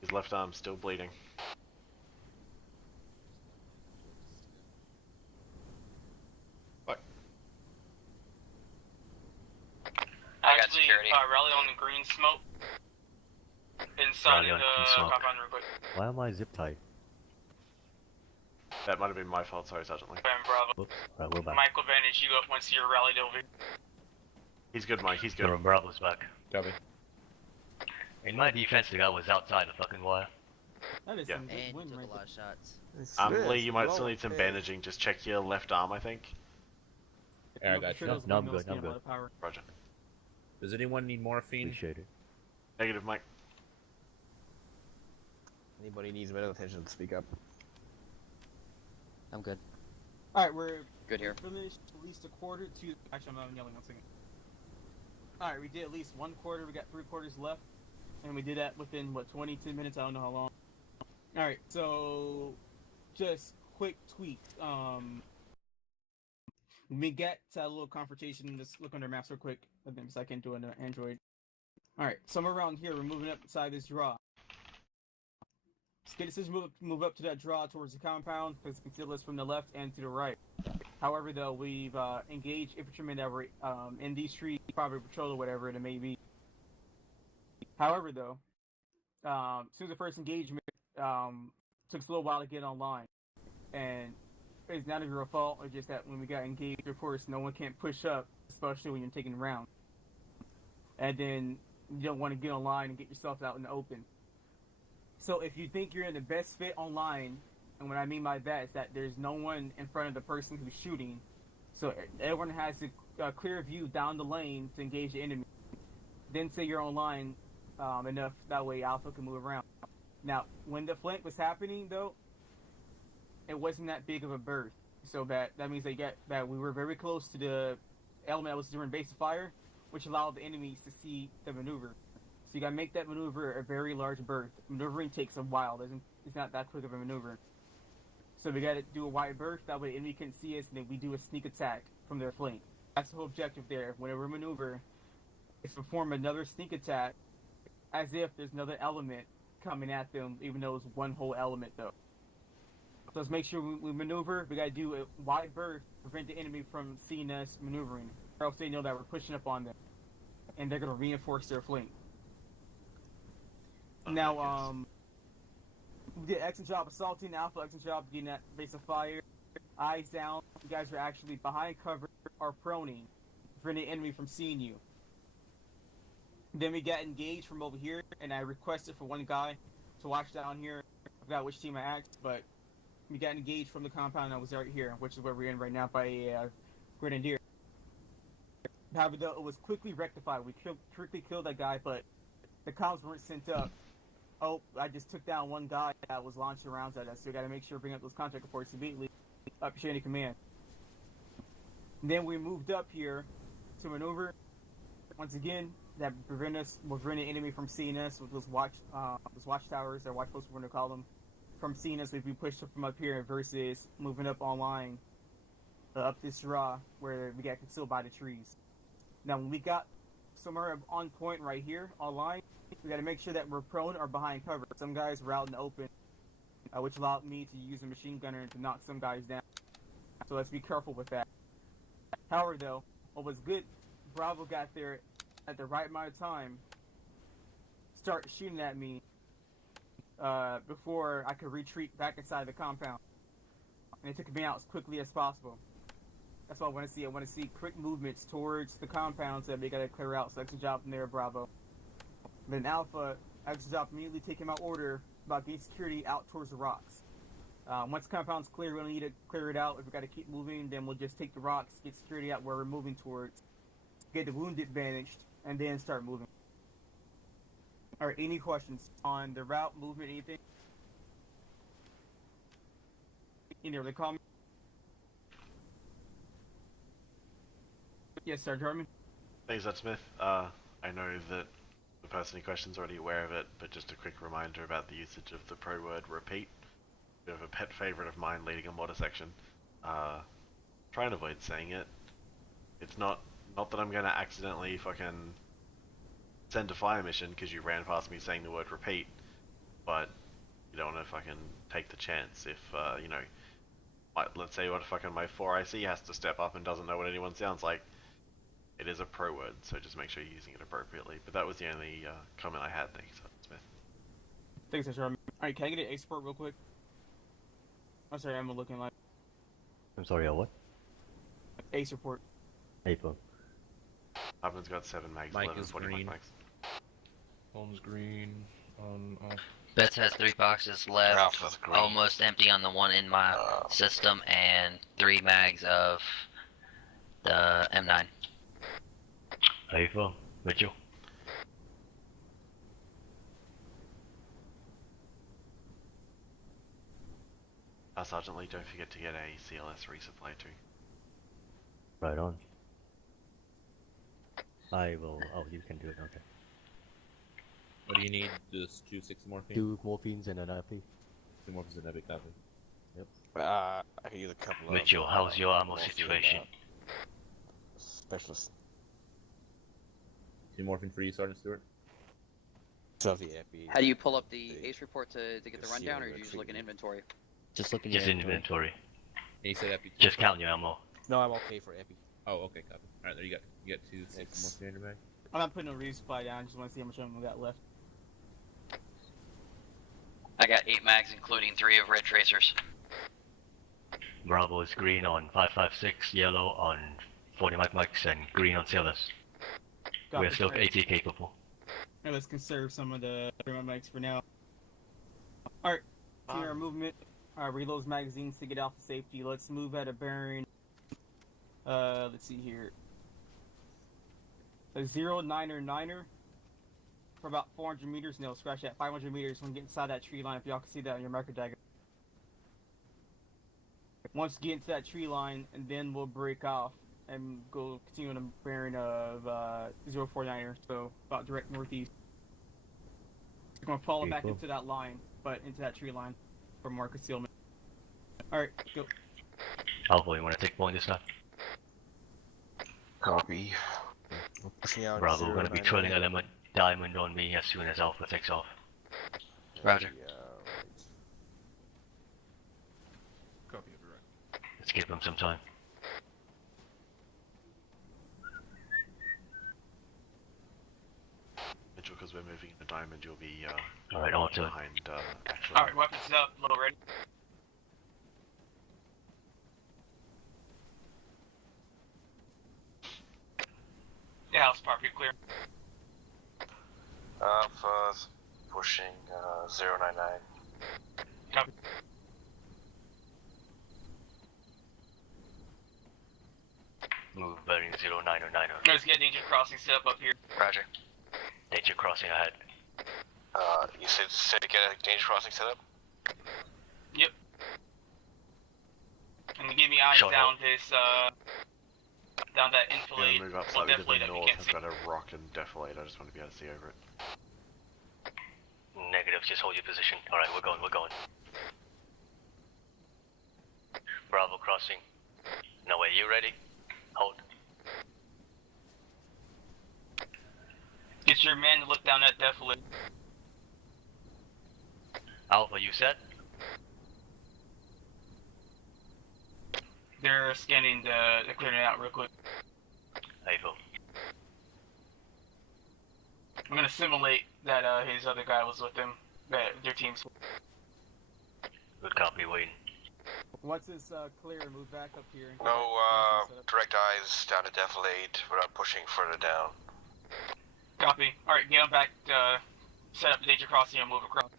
His left arm's still bleeding. What? Actually, rally on the green smoke. Inside Rally of on the green smoke. compound real quick. Why am I zip tied? That might have been my fault, sorry, Sergeant Lee. Bravo. Whoops. Alright, we're back. Michael bandage you up once you're rallied over. He's good, Mike, he's good. Bravo's back. Copy. In my defense, the guy was outside the fucking wire. That is Yeah. some good And win took right a lot of shots. Lee, you might still need some bandaging. Just check your left arm, I think. Yeah, I got you. No, I'm good, I'm good. Roger. Does anyone need morphine? Appreciate it. Negative, Mike. Anybody needs medical attention, speak up. I'm good. Alright, we're Good here. finished at least a quarter to. Actually, I'm not yelling, one second. Alright, we did at least one quarter, we got 3 quarters left. And we did that within, what, 22 minutes? I don't know how long. Alright, so. Just quick tweak. We get to a little confrontation. Just look under maps real quick. I think I can do it on Android. Alright, somewhere around here, we're moving up inside this draw. Get us move up to that draw towards the compound because you can see us from the left and to the right. However, though, we've engaged infantrymen that were in these streets, probably patrol or whatever it may be. However, though, as soon as the first engagement took us a little while to get online, and it's not your fault. It's just that when we got engaged, of course, no one can push up, especially when you're taking a round. And then you don't want to get online and get yourself out in the open. So if you think you're in the best fit online, and what I mean by that is that there's no one in front of the person who's shooting, so everyone has a clear view down the lane to engage the enemy. Then say you're online enough, that way Alpha can move around. Now, when the flank was happening, though, it wasn't that big of a berth, so that means that we were very close to the element that was doing base of fire, which allowed the enemies to see the maneuver. So you gotta make that maneuver a very large berth. Maneuvering takes a while. It's not that quick of a maneuver. So we gotta do a wide berth. That way the enemy can see us, and then we do a sneak attack from their flank. That's the whole objective there. Whenever we maneuver, is perform another sneak attack, as if there's another element coming at them, even though it's one whole element though. So let's make sure we maneuver. We gotta do a wide berth to prevent the enemy from seeing us maneuvering, or else they know that we're pushing up on them, and they're gonna reinforce their flank. Now, we did excellent job assaulting Alpha, excellent job getting that base of fire. Eyes down. You guys are actually behind cover or proning, preventing the enemy from seeing you. Then we got engaged from over here, and I requested for one guy to watch down here. I forgot which team I asked, but we got engaged from the compound that was right here, which is where we're in right now by a Grenadier. However, though, it was quickly rectified. We quickly killed that guy, but the comms weren't sent up oh, I just took down one guy that was launching rounds at us, so we gotta make sure to bring up those contact reports immediately up chain of command. And then we moved up here to maneuver. Once again, that will prevent an enemy from seeing us with those watchtowers, or watch posts we're gonna call them, from seeing us if we push from up here versus moving up online, up this draw where we got concealed by the trees. Now, when we got somewhere on point right here, online, we got to make sure that we're prone or behind cover. Some guys were out in the open, which allowed me to use a machine gunner to knock some guys down. So let's be careful with that. However, though, what was good, Bravo got there at the right amount of time, start shooting at me before I could retreat back inside the compound. And it took me out as quickly as possible. That's what I want to see. I want to see quick movements towards the compounds that we gotta clear out. So extra job from there, Bravo. Then Alpha, extra job immediately taking my order about getting security out towards the rocks. Once the compound's clear, we don't need to clear it out. If we gotta keep moving, then we'll just take the rocks, get security out where we're moving towards, get the wounded bandaged, and then start moving. Alright, any questions on the route, movement, anything? Any other comments? Yes, Sergeant Hartman. Thanks, Ed Smith. I know that the person in question is already aware of it, but just a quick reminder about the usage of the pro word repeat. Bit of a pet favorite of mine leading a modder section. Try and avoid saying it. It's not that I'm gonna accidentally fucking send a fire mission because you ran past me saying the word repeat, but you don't want to fucking take the chance if, you know, let's say what fucking my 4IC has to step up and doesn't know what anyone sounds like. It is a pro word, so just make sure you're using it appropriately. But that was the only comment I had. Thanks, Smith. Thanks, Sergeant. Alright, can I get an A support real quick? I'm sorry, I'm looking like... I'm sorry, what? A support. A-phone. Hartman's got 7 mags, Mike 11, is 41 green. mags. Bomb's green. On off. Bets has 3 boxes left, almost empty on the one in my system, and 3 mags of the M9. Alpha, Mitchell. Sergeant Lee, don't forget to get a CLS resupply too. Right on. I will. Oh, you can do it. Okay. What do you need? Just 6 morphine? 2 morphines and an IP. 2 morphines and epic copy. Yep. I can use a couple of... Mitchell, how's your ammo situation? Specialist. 2 morphine for you, Sergeant Stewart. How do you pull up the ACE report to get the rundown, or do you just look in inventory? Just look in Just your inventory. He said epi. Just count your ammo. No, I'm okay for epi. Oh, okay, copy. Alright, there you got 2 6 morphine in your bag. I'm not putting no resupply down, I just want to see how much ammo we got left. I got 8 mags, including 3 of red tracers. Bravo is green on 556, yellow on 40 mics, and green on CLS. We are still AT capable. Alright, let's conserve some of the mics for now. Alright, see our movement. Reloads magazines to get off the safety. Let's move at a bearing. Let's see here. A 09er for about 400 meters. No, scratch that. 500 meters when we get inside that tree line. If y'all can see that on your marker dagger. Once we get into that tree line, and then we'll break off and go continue on a bearing of 049er, so about direct northeast. We're gonna follow back into that line, but into that tree line for more concealment. Alright, go. Alpha, you want to take point this time? Copy. Bravo, we're going to be trailing element diamond on me as soon as Alpha takes off. Roger. Copy of direct. Let's give them some time. Mitchell, because we're moving in the diamond, you'll be Alright, on to it. behind actual. Alright, weapons up, low ready. Yeah, house property clear. Alpha's pushing 099. Copy. Move bearing 09 or 9. Let's get danger crossing set up here. Roger. Danger crossing ahead. You said to get a danger crossing set up? Yep. And give me eyes down this, down that enfilade. Move up slightly to the north. I've got a rock and defilade. I just want to be able to see over it. Negative, just hold your position. Alright, we're going. Bravo crossing. No way, you ready? Hold. Get your men to look down that defilade. Alpha, you set? They're scanning the clearing it out real quick. Avo. I'm gonna simulate that his other guy was with him, that their team's. Good copy, waiting. Once it's clear, move back up here. And No, direct eyes down to defilade without pushing further down. Copy. Alright, get him back, set up the danger crossing and move across.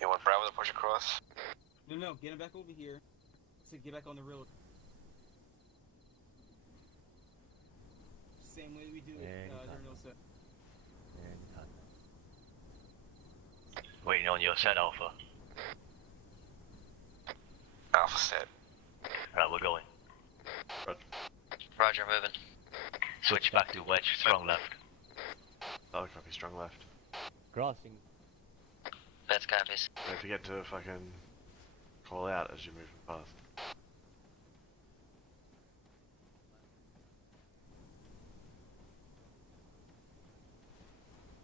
You want Bravo to push across? No, get him back over here. So get back on the road. Same way we do it during those set. Waiting on your set, Alpha. Alpha set. Alright, we're going. Roger, moving. Switch back to wedge, strong left. Oh, copy, strong left. Crossing. Best copies. Don't forget to fucking call out as you're moving past.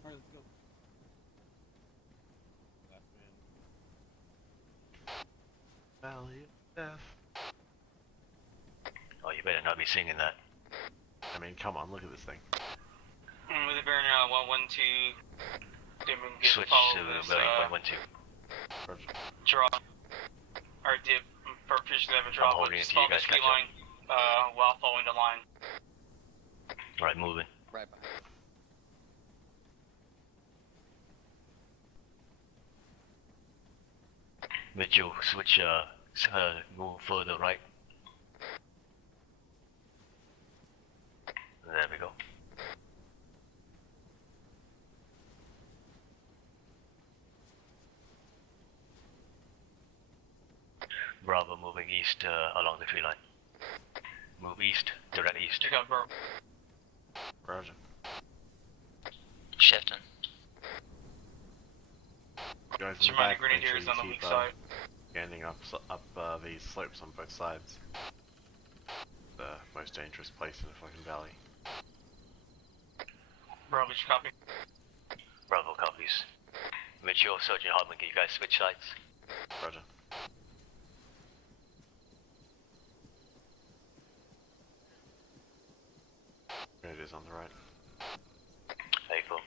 Alright, let's go. Valley of Death. Oh, you better not be singing that. I mean, come on, look at this thing. With the bearing 112, Switch to bearing 112. Roger. Draw. Alright, dip. For precision of a draw, but holding it just till you follow the guys speed catch line while following the line. Alright, moving. Right behind. Mitchell, switch, move further right. There we go. Bravo moving east along the tree line. Move east, direct east. Check out, bro. Roger. Shifting. Guys, Just in the remind back, the make sure Grenadiers you on the keep weak side. scanning up these slopes on both sides. The most dangerous place in the fucking valley. Bravo, just copy. Bravo copies. Mitchell, Sergeant Hartman, can you guys switch sides? Roger. It is on the right. April.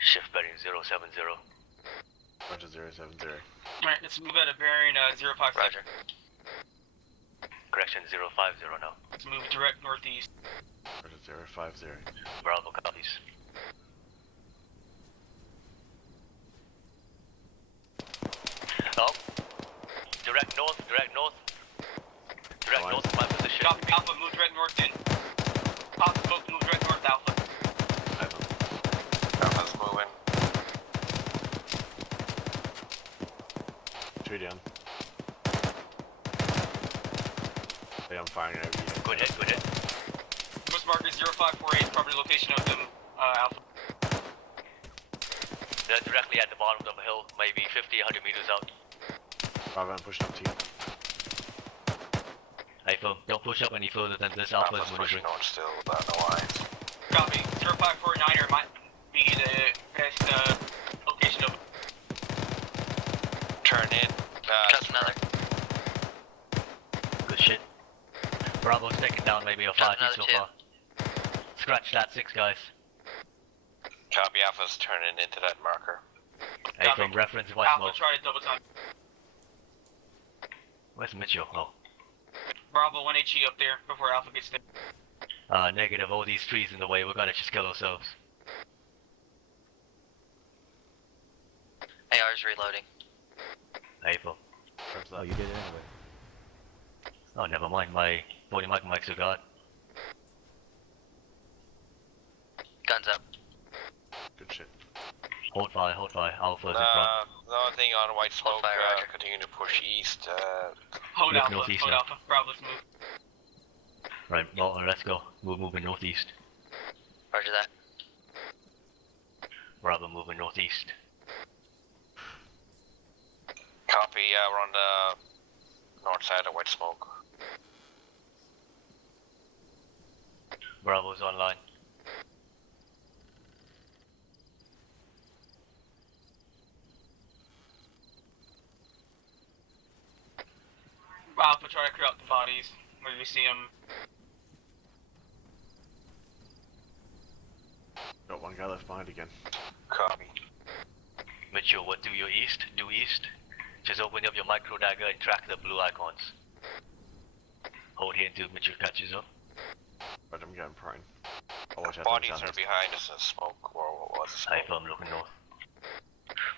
Shift bearing 070. Roger 070. Alright, let's move at a bearing 057. Roger. Correction 050 now. Let's move direct northeast. Roger 050. Bravo copies. Oh. Direct north, direct north. Direct north of my position. Copy, Alpha, move direct north in. Alpha, both move direct north, Alpha. Alpha's moving. Tree down. Hey, I'm firing over you. Good hit, good hit. Post marker 0548, property location of them, Alpha. They're directly at the bottom of the hill, maybe 50, 100 meters out. Bravo, I'm pushing up to you. April, don't push up any further than this. Alpha is Alpha's pushing maneuvering. north still without no lines. Copy, 0549er might be the best location of. Turn in. Just another. Good shit. Bravo's taken down maybe a 5 another so two. far. Scratch that, 6 guys. Copy, Alpha's turning into that marker. April, reference white Alpha, smoke. try to double time. Where's Mitchell? Oh. Bravo 1 HE up there before Alpha gets there. Negative. All these trees in the way. We're gonna just kill ourselves. AR's reloading. April. Oh, you did it anyway. Oh, never mind. My 40 micromics are gone. Guns up. Good shit. Hold fire, Alpha's in front. Nothing on white smoke. fire, Roger. Continue to push east. Hold Look Alpha, northeast hold now. Alpha. Bravo's move. Right, well, let's go. We're moving northeast. Roger that. Bravo moving northeast. Copy. We're on the north side of white smoke. Bravo's online. Alpha, try to clear out the bodies where you see them. Got one guy left behind again. Copy. Mitchell, what do your east? Due east? Just open up your micro dagger and track the blue icons. Hold here until Mitchell catches up. But I'm getting prone. I'll watch out. Bodies are behind us in smoke. Or what was it? Alpha, I'm looking north.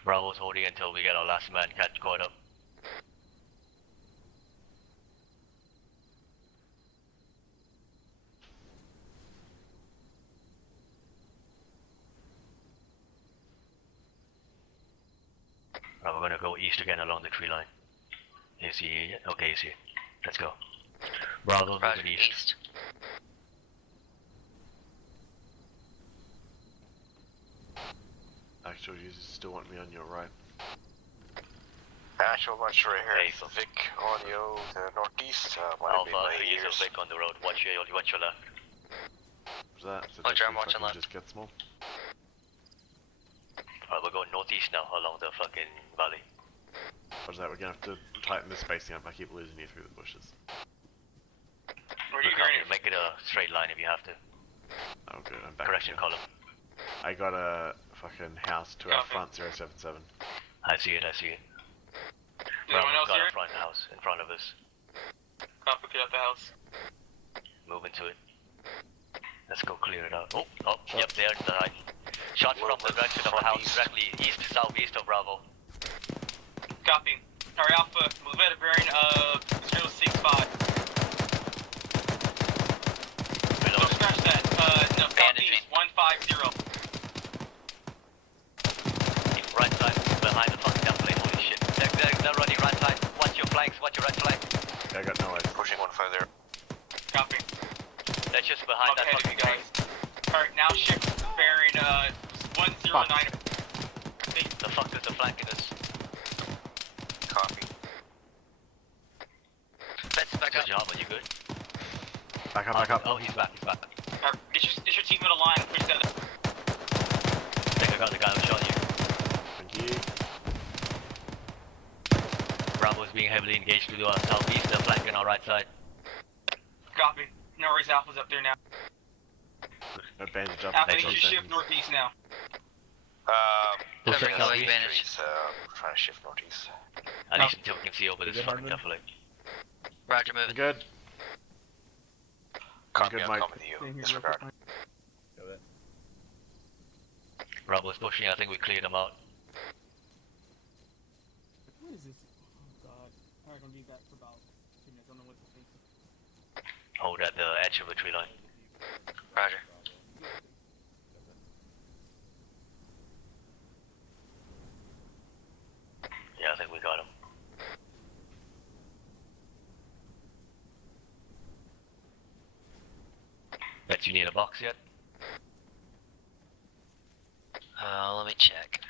Bravo's holding until we get our last man caught up. Right, we're gonna go east again along the tree line. Is he here yet? Okay, he's here. Let's go. Bravo, Roger, moving east. east. Actual users still want me on your right. Actual bunch right here. Hey, Vic, audio, the northeast. Might Alpha, be my there is ears. a Vic on the road. Watch your left. Was that? So Roger, that I'm watching fucking left. just get small. Alright, we're going northeast now along the fucking valley. Watch that. We're gonna have to tighten the spacing up. I keep losing you through the bushes. Where are you Look out, hearing? make it a straight line if you have to. Oh good, I'm back. Correction again. column. I got a fucking house to our Copy. front 077. I see it. Anyone else got here? a front house in front of us. Copy, clear out the house. Moving to it. Let's go clear it out. Oh, yep, there to the right. Shots from the direction of the house, directly east, southeast of Bravo. Copy. Alright, Alpha, move at a bearing of 065. No, Reload. scratch that. No, Bandaging. southeast 150. Right side, behind the fucking template. Holy shit. They're running right side. Watch your flanks, watch your right flank. Yeah, I got no idea. Pushing one further. Copy. They're just behind I'm that ahead of fucking you guys. Alright, now shift bearing 109. The fuckers are flanking us. Copy. Fence back Good up. job, are you good? Back up. Oh, he's back. Alright, get your team in a line. Push that. I think I got the guy who shot you. Thank you. Bravo is being heavily engaged to our southeast. They're flanking our right side. Copy. No worries, Alpha's up there now. No bandage up. Alpha, for you 10 should shift seconds. northeast now. Push Covering it the southeast. advantage. Trying to shift northeast. At least until we can see over this Good, fucking Hartman? template. Roger, I'm moving. good. Copy, good, I'm Mike. coming to you. Stay here, Disregard. real quick. Bravo's pushing. I think we cleared them out. What is this? Oh god. Alright, gonna need that for about 2 minutes. I don't know what this is. Hold at the edge of the tree line. Roger. Yeah, I think we got him. Bet you need a box yet? Let me check.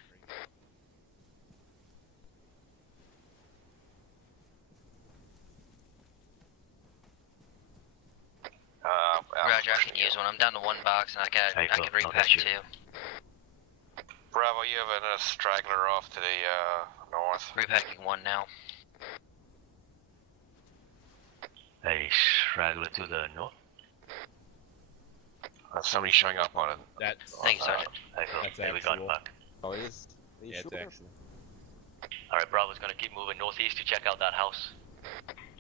Roger, I can use one. I'm down to one box, and I Hey, can cool. I'll repack get you. two. Bravo, you have a straggler off to the north. Repacking one now. A straggler to the north. Somebody showing up on it. That's Thanks, Sergeant. Hey, cool. That's Hey, we got him actual. back. Oh, it is. Yeah, it's sure? actual. Alright, Bravo's gonna keep moving northeast to check out that house.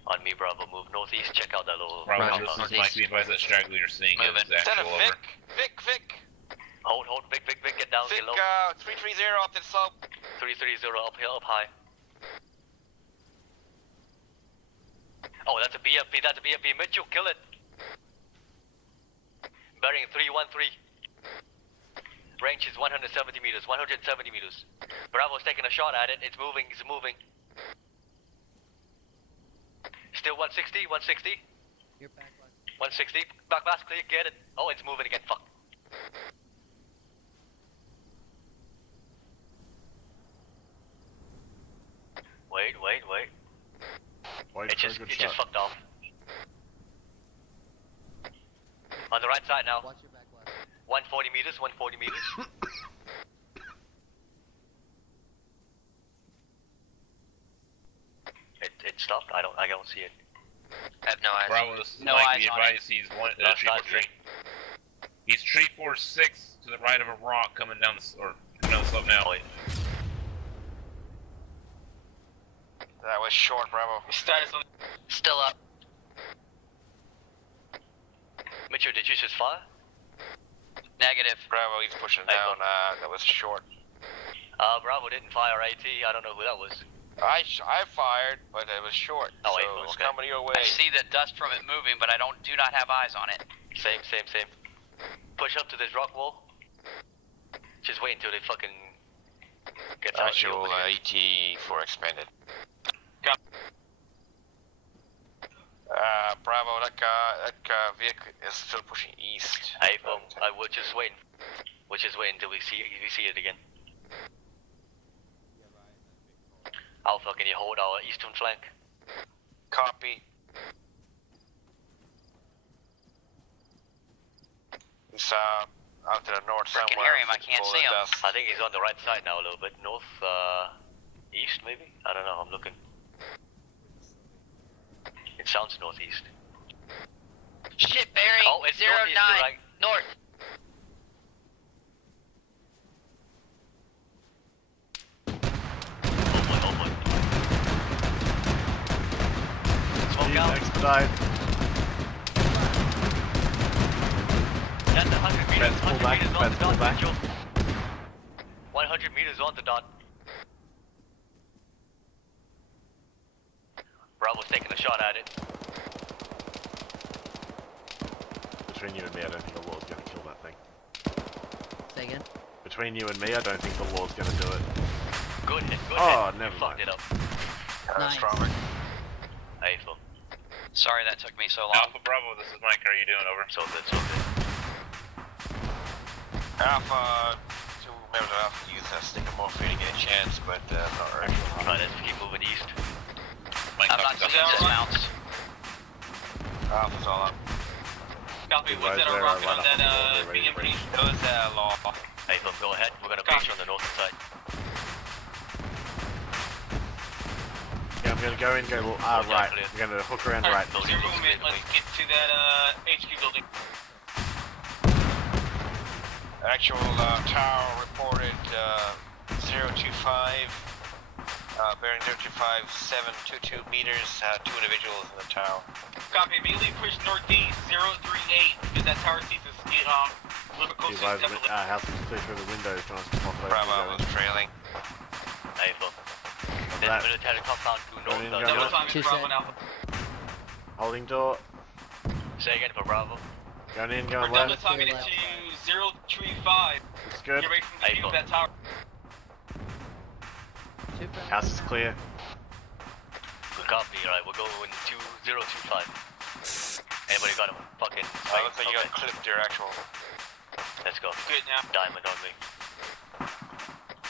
On me, Bravo, move northeast, check out that little Bravo, Roger, this is northeast. Mike. Be advised that straggler you're seeing Moving. is actual. Over. Vic! Hold, Vic, get down, get low. 330 up the slope. 330 uphill, up high. Oh, that's a BFP, Mitchell, kill it. Bearing 313. Range is 170 meters. 170 meters. Bravo's taking a shot at it. It's moving. It's moving. Still 160. 160. You're back. 160. Back blast clear. Get it. Oh, it's moving again. Fuck. Wait. It just fucked off. On the right side now. Watch your back left. 140 meters. 140 meters. It stopped. I don't see it. I have no eyes. Bravo, this is No Mike. eyes Be on advised he's 343. He's 346 to the right of a rock coming down the slope now. Oh, yeah. That was short, Bravo. Status on. Still up. Mitchell, did you just fire? Negative. Bravo, he's pushing Hey, down. That was short. Bravo didn't fire AT. I don't know who that was. I fired, but it was short. Oh, so April, it's okay. coming your way. I see the dust from it moving, but I do not have eyes on it. Same. Push up to this rock wall. Just wait until they fucking get out. Actual AT for expanded. Bravo, that vehicle is still pushing east. April, we're just waiting. We're just waiting until we see it again. Alpha, can you hold our eastern flank? Copy. He's out to the north Freaking somewhere. hear him, I can't see him. I think he's on the right side now a little bit. North, east maybe? I don't know, I'm looking. It sounds northeast. Shit, bearing Oh, it's 09 northeast, you're right. north. Oh boy. Smoke out. Expedite. That's 100 meters. Fence pull 100 back, meters on fence the pull dot, back. Mitchell. 100 meters on the dot. Bravo's taking a shot at it. Between you and me, I don't think the law's gonna kill that thing. Say again. Between you and me, I don't think the law's gonna do it. Good hit. Oh, hit. never You mind. fucked it up. Nice. April. Sorry that took me so long. Alpha Bravo, this is Mike. How are you doing? Over. So good. Alpha, two members of Alpha use that stick of morphine to get a chance, but not urgent. Alright, let's keep moving east. Mike, I'm not copy, seeing copy. dismounts. Alpha's all up. Copy. Good What's that guys, we're rocket right on up that on the road, ready to BMP? It was law. April, go ahead. We're gonna breach on the north side. Yeah, I'm gonna go in, go right. I'm gonna hook around right. Zero movement. Let's get to that HQ building. Actual tower reported 025, bearing 025, 722 meters, two individuals in the tower. Copy. Immediately push northeast 038 because that tower sees us get a little bit closer to Advise Devil. house is clear through the window, trying to pop it over. Bravo was trailing. April. This That- military compound to north. in, Double go. time is Two Bravo set. and Alpha. Holding door. Say again for Bravo. Going in, We're going double left. timing it left. to 035. It's good. Get away from the view of that tower. Two friendly. House is clear. Good copy. Alright, we're going 2025. Anybody got a fucking sight? Looks like you got clipped your actual. Let's go. Good now. Diamond on me.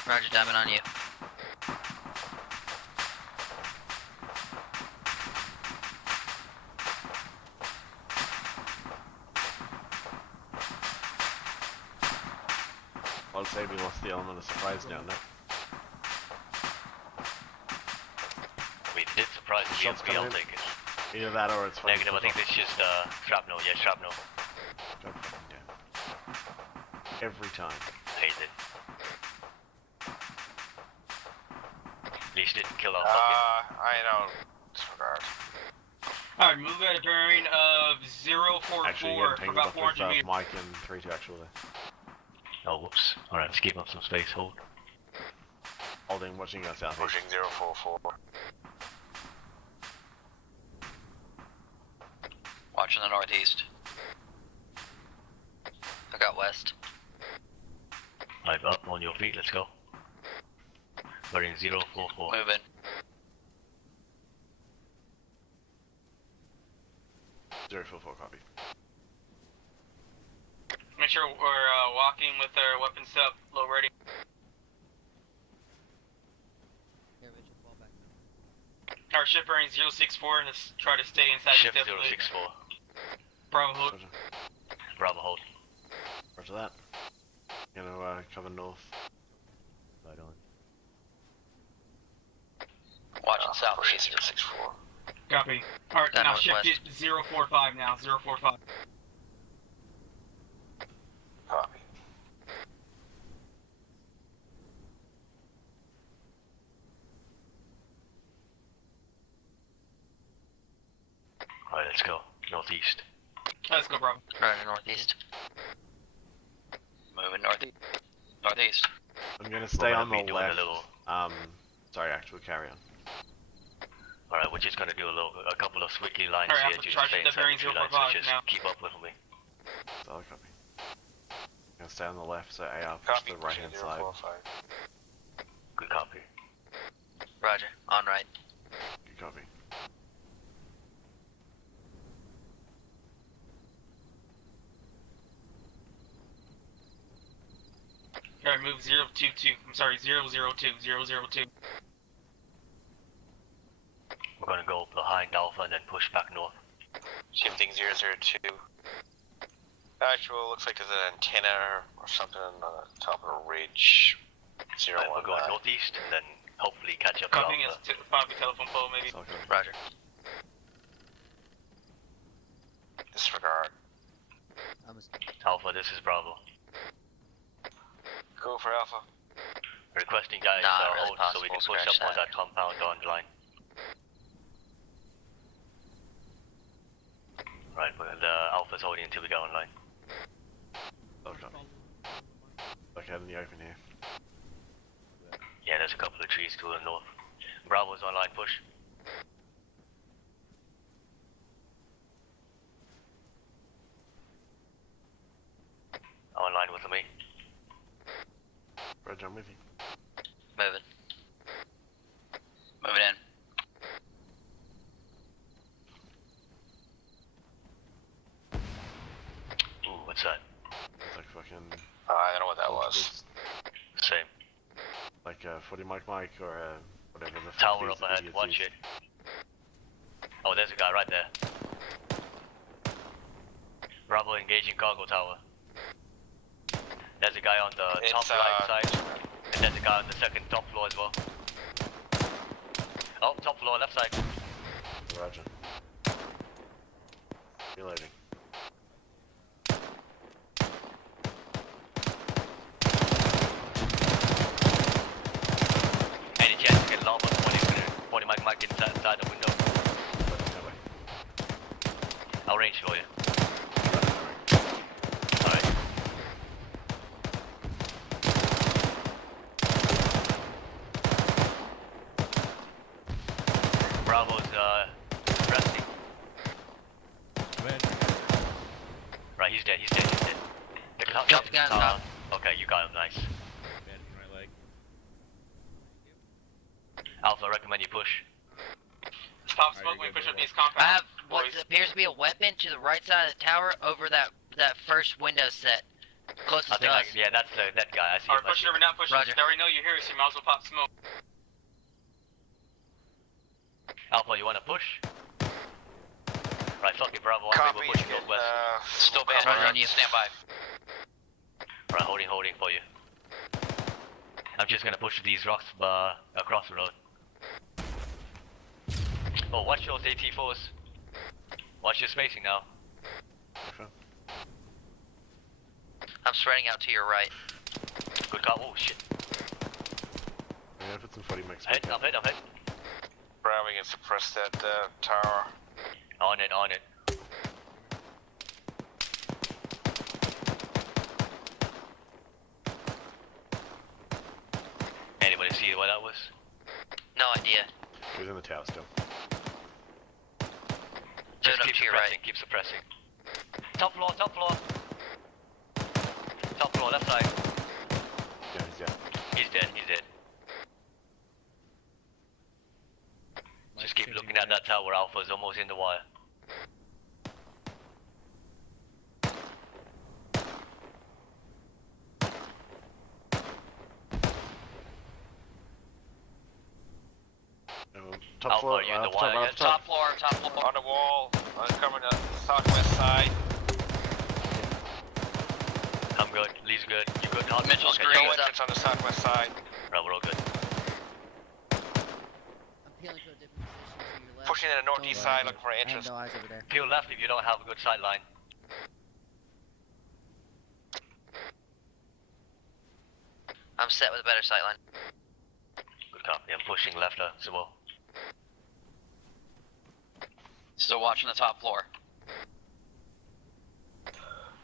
Roger, diamond on you. I'll say we lost the element of surprise down there. We did surprise the Shots BMP, I'll coming in. take it. Either that or it's fucking Negative, I think took it's just shrapnel. Yeah, shrapnel. off. God fucking damn. Every time. Hate it. At least didn't kill our I know. Disregard. Alright, move at a bearing of 044 Actually, for getting about tangled up 400 with meters. Mike and 3-2 actually there. Oh, whoops. Alright, let's keep up some space. Hold. Holding, watching us out. Pushing 044. Watching the northeast. I got west. Right, up on your feet, let's go. Bearing 044. Moving. 044 copy. Make sure we're walking with our weapons up, low ready. Our ship bearing 064, let's try to stay inside Ship the depth. 064. Bravo hold. Roger. Bravo hold. Roger that. Gonna cover north. Right on. Watching southeast. 064. Copy. Alright, Down now shift northwest. it 045 now, 045. Copy. Alright, let's go. Northeast. Let's go, Bravo. Roger, northeast. Moving northeast. Northeast. I'm gonna stay on the Doing left. a little. Sorry, actual carry on. Alright, we're just gonna do a couple of squiggly lines Alright, here. Alpha, Just charge stay the inside bearing the tree lines, 045 so just now. keep up with me. Solid copy. Gonna stay on the left, so AR push Copy. the right hand side. 045. Good copy. Roger, on right. Good copy. Alright, move 022. I'm sorry, 002. 002. We're gonna go behind Alpha and then push back north. Shifting 002. Actual, looks like there's an antenna or something on the top of a ridge. 019. Right, we're going northeast and then hopefully catch up to Copying Alpha. us probably telephone pole maybe. Solid copy. Roger. Disregard. Alpha, this is Bravo. Go for Alpha. Requesting guys Not really hold so we can possible, push up scratch on that compound on the line. Right, well, the Alpha's holding until we go online. Solid copy. Look out in the open here. Yeah, there's a couple of trees to the north. Bravo's online, push. Online with me. Roger, I'm with you. Moving. Moving in. Ooh, what's that? It's like fucking. I don't know what that was. Same. Like a 40 mic or whatever the fuck Tower these up ahead, idiots watch use. it. Oh, there's a guy right there. Bravo engaging cargo tower. There's a guy on the top right side, and there's a guy on the second top floor as well. Oh, top floor, left side. Roger. Reloading. Any chance to get lava 40 mic inside the window? I'll range for you. Alright. Bravo's resting. Right, he's dead. Drop the guy on top. Okay, you got him, nice. Alpha, I recommend you push. Pop smoke when we push up these I compounds. have what appears to be a weapon to the right side of the tower over that first window set. Closest I to think us. yeah, that's that guy. I see Alright, him. I push see him. over now, push Roger. They already know you're here, so you might as well pop smoke. Alpha, you wanna push? Right, fuck it, Bravo. Copy. We're pushing northwest. Still banned on you. Stand by. Right, holding for you. I'm just gonna push these rocks across the road. Oh, watch those AT4s. Watch your spacing now. Okay. I'm spreading out to your right. Good call. Oh shit. I'm gonna put some 40 mics. I'm hit. Bravo, we can suppress that tower. On it. Anybody see what that was? No idea. He's in the tower still. Just Up keep to your suppressing, right. keep suppressing. Top floor. Top floor, left side. out that tower. Alpha's almost in the wire. Top Alpha, floor, are you in the top, wire right yet? up top. Top floor. On the wall, coming up southwest side. I'm good. Lee's good. You good? Hot Mitchell's okay, green. No you're good. entrance on the southwest side. Right, we're all good. I'm peeling to a different position to your left. Pushing in the northeast side, looking for I have entrance. no eyes over there. Peel left if you don't have a good sight line. I'm set with a better sight line. Good copy. I'm pushing left as well. Still watching the top floor.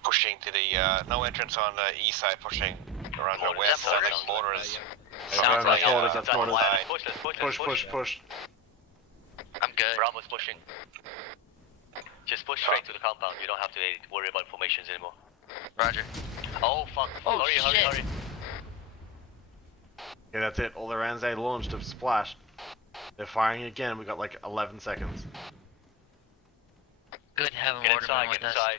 Pushing to the, no entrance on the east side, pushing around the Mortars. west Is that side. mortars? Mortars. Sounds like mortars, it. that's mortars. Push, let's push, Push, push, push. I'm good. Bravo's pushing. Just push straight to the compound. You don't have to worry about formations anymore. Roger. Oh fuck. Oh, hurry, hurry, shit. hurry. Okay, that's it. All the rounds they launched have splashed. They're firing again. We got like 11 seconds. Good heaven, Get Waterman inside, with get us. inside.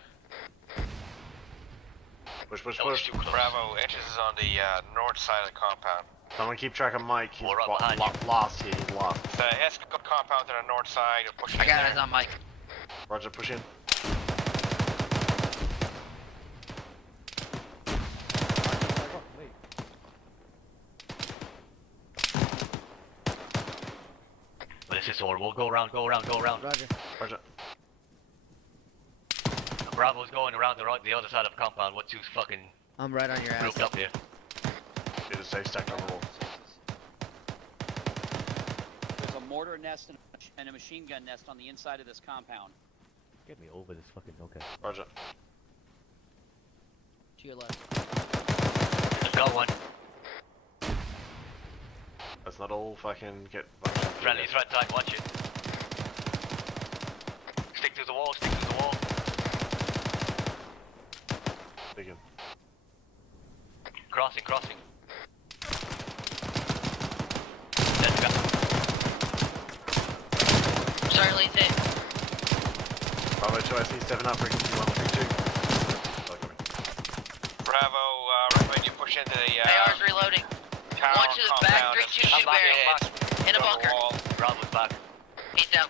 Push, push, That was push. too close. Bravo, entrance is on the north side of the compound. Someone keep track of Mike. He's We're up behind you. lost here. He's lost. The Esco compound to the north side. We're pushing I in got there. it on Mike. Roger, push in. But this is all. We'll go around, go around, go around. Roger. Roger. Bravo's going around the other side of the compound. What's too fucking I'm right on your ass. grouped up here? Get a safe stack on the wall. There's a mortar nest and a machine gun nest on the inside of this compound. Get me over this fucking. Okay. Roger. To your left. Got one. Let's not all fucking get. Friendly's right side, watch it. Stick to the wall, stick to the wall. Dig in. Crossing, crossing. Let's go. Sorry, Lee's hit. Bravo 2, I see 7 up, frequency 132. Welcome in. Bravo, recommend you push into the AR's reloading. tower One to the back, compound. 3-2 shoot barrier. In a bunker. Bravo's back. He's down.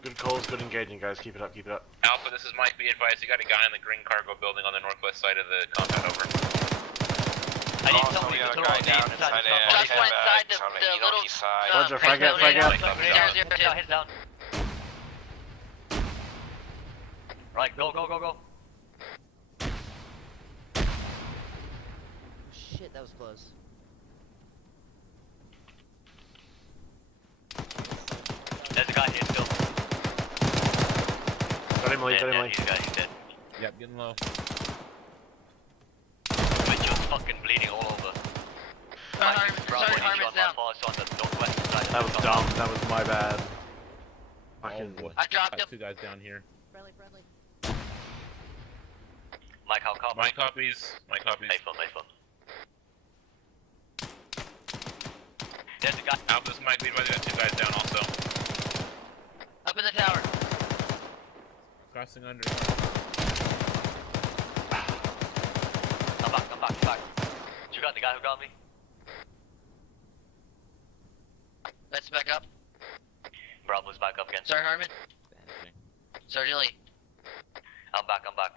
Good calls, good engaging, guys. Keep it up, keep it up. Alpha, this is Mike. Be advised, you got a guy in the green cargo building on the northwest side of the compound. Over. I need Also, somebody we to got a throw guy on the down inside inside the the compound. Just went inside the on the little. east side. Roger, frag out, frag out. 002. Heads down. Right, go, go, go, go. Shit, that was close. There's a guy here still. Got him, Lee, got him, Yeah, Lee. he's dead. Yep, getting low. Mitchell's fucking bleeding all over. Sergeant Harmon's down. On the northwest side. That was dumb, that was my bad. Fucking. Oh boy. I dropped Got him. 2 guys down here. Friendly, friendly. Mike, how copy? My copies. My copies. Mayphone, Mayphone. There's a guy. Alpha, this is Mike. Be advised, you got 2 guys down also. Up in the tower. Crossing under. I'm back, I'm back, I'm back. You got the guy who got me? Let's back up. Bravo's back up again. Sergeant Harmon. Sergeant Lee. I'm back, I'm back.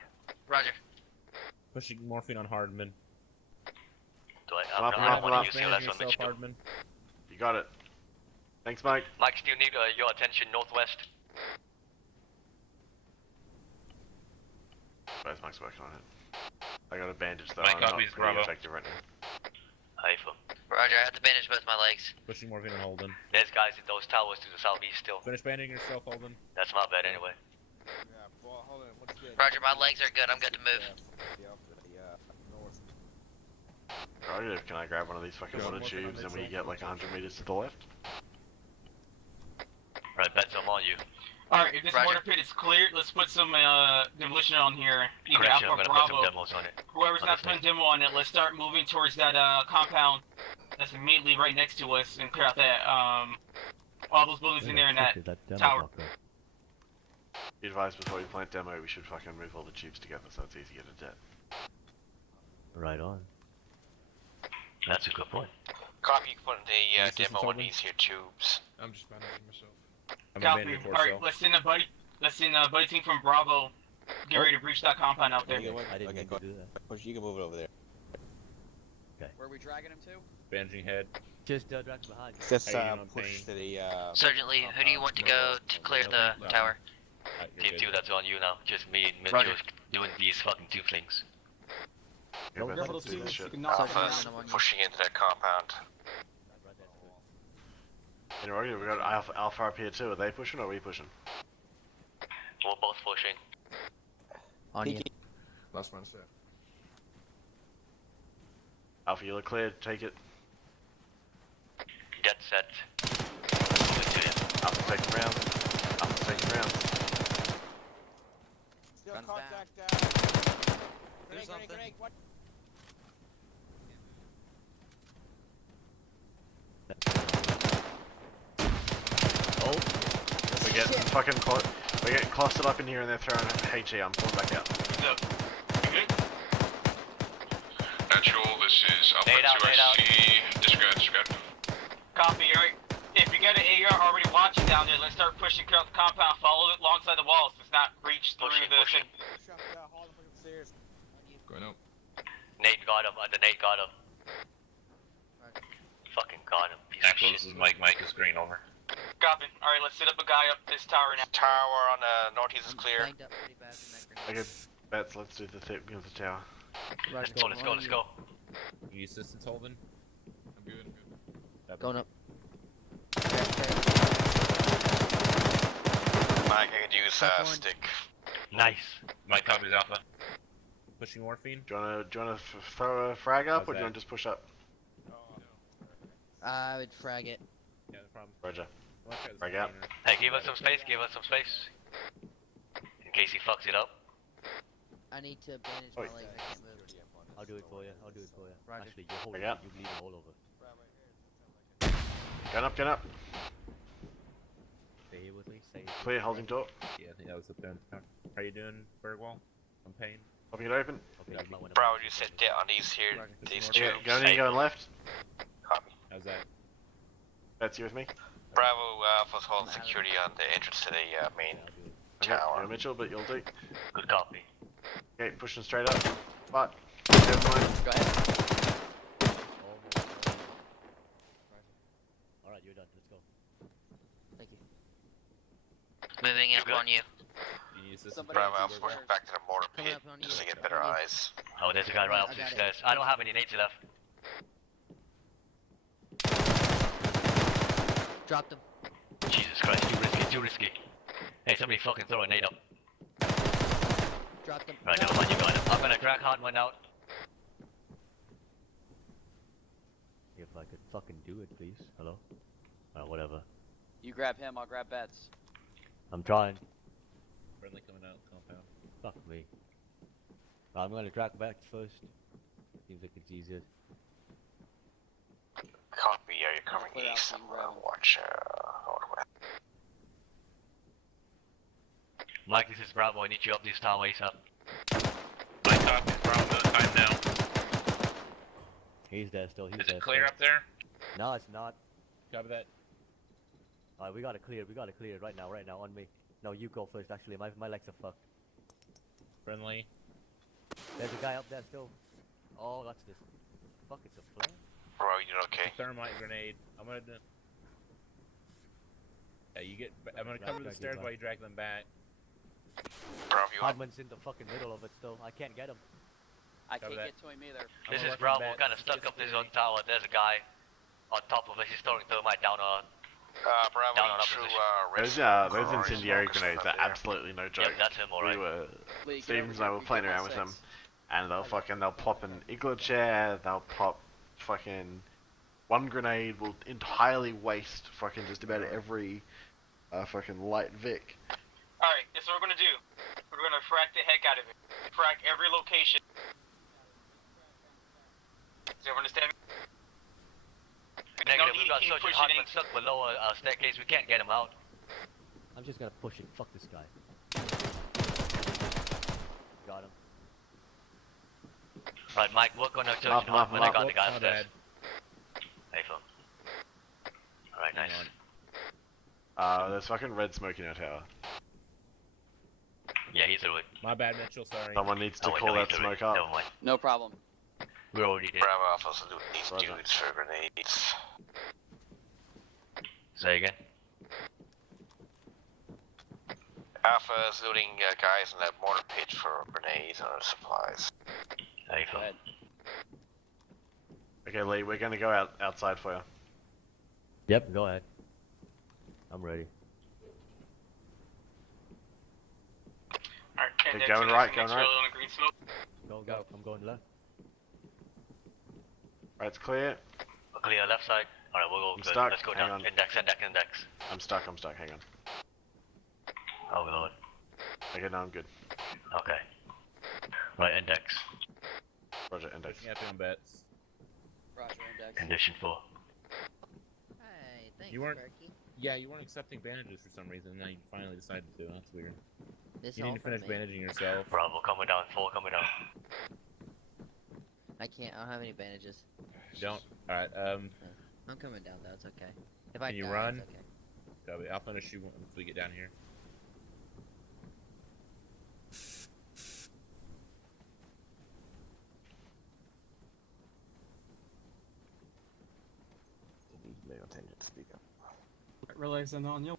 Roger. Pushing morphine on Hardman. Do I? Up, I don't up, want up. to use CLS on yourself, Mitchell. Hardman. You got it. Thanks, Mike. Mike, still need your attention northwest. Where's Mike's working on it? I got a bandage though. Mike I'm not copies, pretty Bravo. effective right now. Mayphone. Roger, I have to bandage both my legs. Pushing morphine on Holden. There's guys in those towers to the southeast still. Finish bandaging yourself, Holden. That's not bad anyway. Yeah, well, hold on. What's good? Roger, my legs are good. I'm good to move. North. Roger, can I grab one of these fucking Go, water morphine on tubes and we myself. get like 100 meters to the left? Right, bets I'm on you. Alright, if this Roger. mortar pit is cleared, let's put some demolition on here. Either Correction, I'm Alpha or gonna put some Bravo. demos on it. Whoever's got some demo on it, let's start moving towards that compound. that's immediately right next to us and clear out that, all those buildings in there in that tower. Be advised before we plant demo, we should fucking move all the tubes together so it's easy to get a jet. Right on. That's a good point. Copy, you can put the demo on easier tubes. I'm just managing myself. Copy. Alright, let's send a buddy. Let's send a buddy team from Bravo. Get ready to breach that compound out there. I didn't mean to do that. Push, you can move it over there. Okay. Where are we dragging him to? Bandaging head. Just drag behind. Just push to the Sergeant Lee, who do you want to go to clear the tower? Team 2, that's on you now. Just me and Mitchell doing these fucking 2 things. Alpha's pushing into that compound. You know, we got Alpha up here too. Are they pushing or are we pushing? We're both pushing. On you. Last man set. Alpha, you look clear. Take it. Get set. Alpha's taking rounds. Alpha's taking rounds. Still Guns contact, grenade, what? Oh, we're getting fucking we're getting clustered up in here and they're throwing HE. I'm pulling back out. Natural, this is Alpha 2SC. Disregard. Copy, alright. If you got an AR already watching down there, let's start pushing throughout the compound. Follow it alongside the walls. Let's not reach through the thing. Going up. Nate got him. The Nate got him. Fucking got him. Piece of shit. This is Mike. Mike is green over. Copy. Alright, let's set up a guy up this tower now. Tower on the northeast is clear. Okay, bets. Let's do the thing of the tower. Let's go. You assistance, Holden? I'm good. Going up. Mike, I could use stick. Nice. Mike copies Alpha. Pushing morphine? Do you wanna throw a frag up or do you wanna just push up? I would frag it. Yeah, no problem. Roger. Frag out. Hey, give us some space. In case he fucks it up. I need to bandage my legs. I can't move. I'll do it for you. Roger. Actually, you're holding Frag out. it. You bleed all over. Gun up. Stay here with me. Stay here. Clear, holding door. Yeah, I think that was up there. How you doing, Bergwall? I'm Payne. Holding it open. Okay, you might wanna Bro, you said dead on these here, these tubes. Going left. Copy. How's that? Bets, you with me? Bravo Alpha's holding security on the entrance to the main tower. You're Mitchell, but you'll do. Good copy. Okay, pushing straight up. But, never mind. Go ahead. Alright, you're done. Let's go. Thank you. Moving up on you. You need assistance? Somebody Bravo else Alpha's pushing back to the mortar Coming pit up on you. just to get better eyes. Oh, there's a guy right up I the got it. stairs. I don't have any nades left. Dropped him. Jesus Christ, too risky. Hey, somebody fucking throw a nade up. Dropped him. Right, never mind, you got him. I'm gonna crack Hardman out. If I could fucking do it, please. Hello? Whatever. You grab him, I'll grab Bets. I'm trying. Friendly coming out, compound. Fuck me. I'm gonna drag back first. Seems like it's easier. Copy, are you coming Put out east? so you I'm grab gonna him. watch northwest. Mike, this is Bravo. I need you up this tower ASAP. Mike copies Bravo. Time now. He's there still. He's Is there it clear still. up there? No, it's not. Copy that. Alright, we gotta clear it right now, on me. No, you go first, actually. My legs are fucked. Friendly. There's a guy up there still. Oh, that's this. Fuck, it's a flare? Bro, you doing okay? Thermite grenade. I'm gonna do. Yeah, you get. I'm gonna cover the stairs while you drag them back. Bravo, you up? Hardman's in the fucking middle of it still. I can't get him. I Cover can't that. get to him either. This is Bravo. Kind of stuck up this on tower. There's a guy on top of us. He's throwing thermite down on. Bravo, Down on you threw Those incendiary grenades are absolutely no joke. Yeah, that's him, alright. Stevens and I were playing around with them, and they'll pop an igloo chair, they'll pop fucking one grenade will entirely waste fucking just about every fucking light Vic. Alright, this is what we're gonna do. We're gonna frack the heck out of it. Frack every location. Does everyone understand me? Negative, we've got Sergeant Hartman stuck below a staircase, we can't get him out. I'm just gonna push it. Fuck this guy. Got him. Right, Mike, work on our Sergeant Hartman. I got the guy upstairs. Hey, phone. Alright, nice. There's fucking red smoke in our tower. Yeah, he's through it. My bad, Mitchell, sorry. Someone needs to call that smoke up. Never mind. No problem. We already did. Bravo Alpha salute these dudes for grenades. Say again. Alpha is looting guys in that mortar pit for grenades and other supplies. Hey, phone. Okay, Lee, we're gonna go outside for you. Yep, go ahead. I'm ready. Okay, going right, going right. Go. I'm going left. Right, it's clear. Clear left side. Alright, we'll go. I'm Good. stuck. Let's go Hang down. on. Index. I'm stuck, hang on. Oh, Lord. Okay, now I'm good. Okay. Right, index. Roger, index. Yeah, doing bets. Roger, index. Condition 4. Hey, thanks, You weren't. Berkey. Yeah, you weren't accepting bandages for some reason. Now you finally decided to. That's weird. This You all need to for finish me. bandaging yourself. Bravo, coming down. 4 coming down. I can't. I don't have any bandages. Don't. All right. I'm coming down though. It's okay. If I Can you die, run? It's okay. Copy. I'll finish you once we get down here. I realize I'm on you.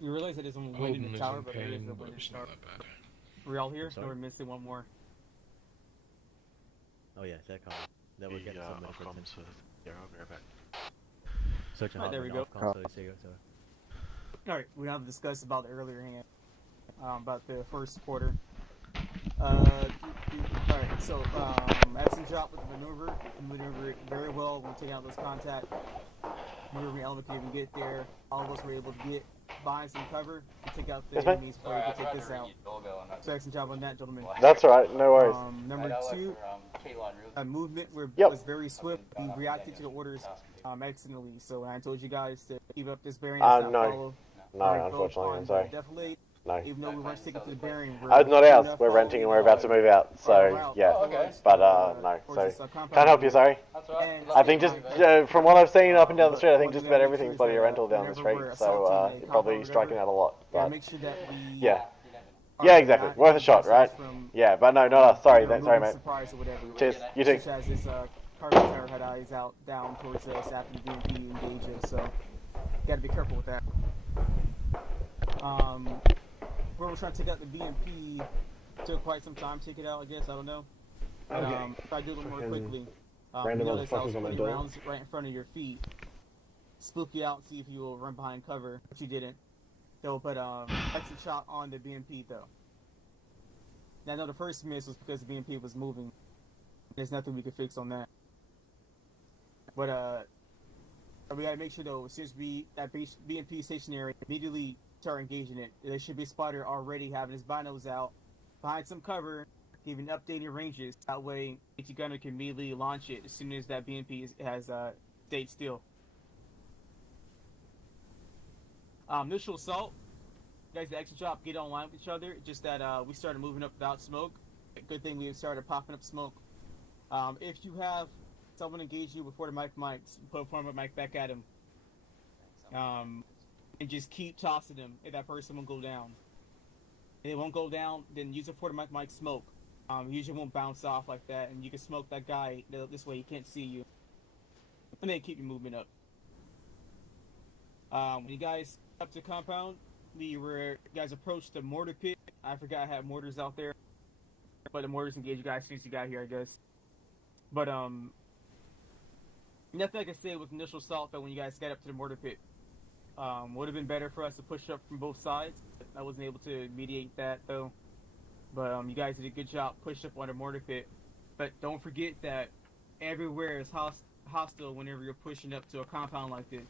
You realize that there's one wind in the tower, but there is a wind in the tower. We're all here, so we're missing one more. Oh yeah, they're coming. Then we're getting some off medical comms, yeah, I'll be right back. Search and There we go. So Alright, we have discussed about the earlier hand, about the first quarter. Alright, so, excellent job with the maneuver. You maneuvered very well when taking out those contact. Maneuvering element could even get there. All of us were able to get behind some cover to take out the enemies before we could take this out. So excellent job on that, gentlemen. That's alright, no worries. Number 2, movement was very swift. We reacted to the orders excellently. So I told you guys to keep up this bearing. No, unfortunately, I'm sorry. Defilade. No. Even though we weren't sticking to the bearing. It's not ours. We're renting and we're about to move out. So yeah, but no. So can't help you. Sorry. I think just from what I've seen up and down the street, I think just about everything's bloody a rental down the street. So you're probably striking out a lot. But yeah. Yeah, exactly. Worth a shot, right? Yeah, but no, not us. Sorry, sorry, mate. Cheers. You too. Such as this cargo tower had eyes out down towards us after the BMP engages, so gotta be careful with that. Where we're trying to take out the BMP took quite some time to take it out, I guess. I don't know. Okay. If I do it a little more quickly, random you notice I was motherfuckers on my putting door. rounds right in front of your feet. Spook you out, see if you will run behind cover, which you didn't. They'll put exit shot on the BMP though. Now I know the first miss was because the BMP was moving. There's nothing we could fix on that. But we gotta make sure though, as soon as that BMP stationary, immediately start engaging it. There should be a spotter already having his binos out, behind some cover, giving updated ranges. That way, HE gunner can immediately launch it as soon as that BMP has stayed still. Initial assault. You guys, the extra job, get online with each other. Just that we started moving up without smoke. Good thing we started popping up smoke. If you have someone engage you before the mics, put a form mic back at him. And just keep tossing them, and that person will go down. If it won't go down, then use it for the mic smoke. Usually won't bounce off like that, and you can smoke that guy this way he can't see you. And then keep your movement up. When you guys up to compound, you guys approached the mortar pit. I forgot I had mortars out there, but the mortars engage you guys as soon as you got here, I guess. But nothing I can say with initial assault though when you guys got up to the mortar pit. Would have been better for us to push up from both sides. I wasn't able to mediate that though. But you guys did a good job, pushed up on the mortar pit. But don't forget that everywhere is hostile whenever you're pushing up to a compound like this.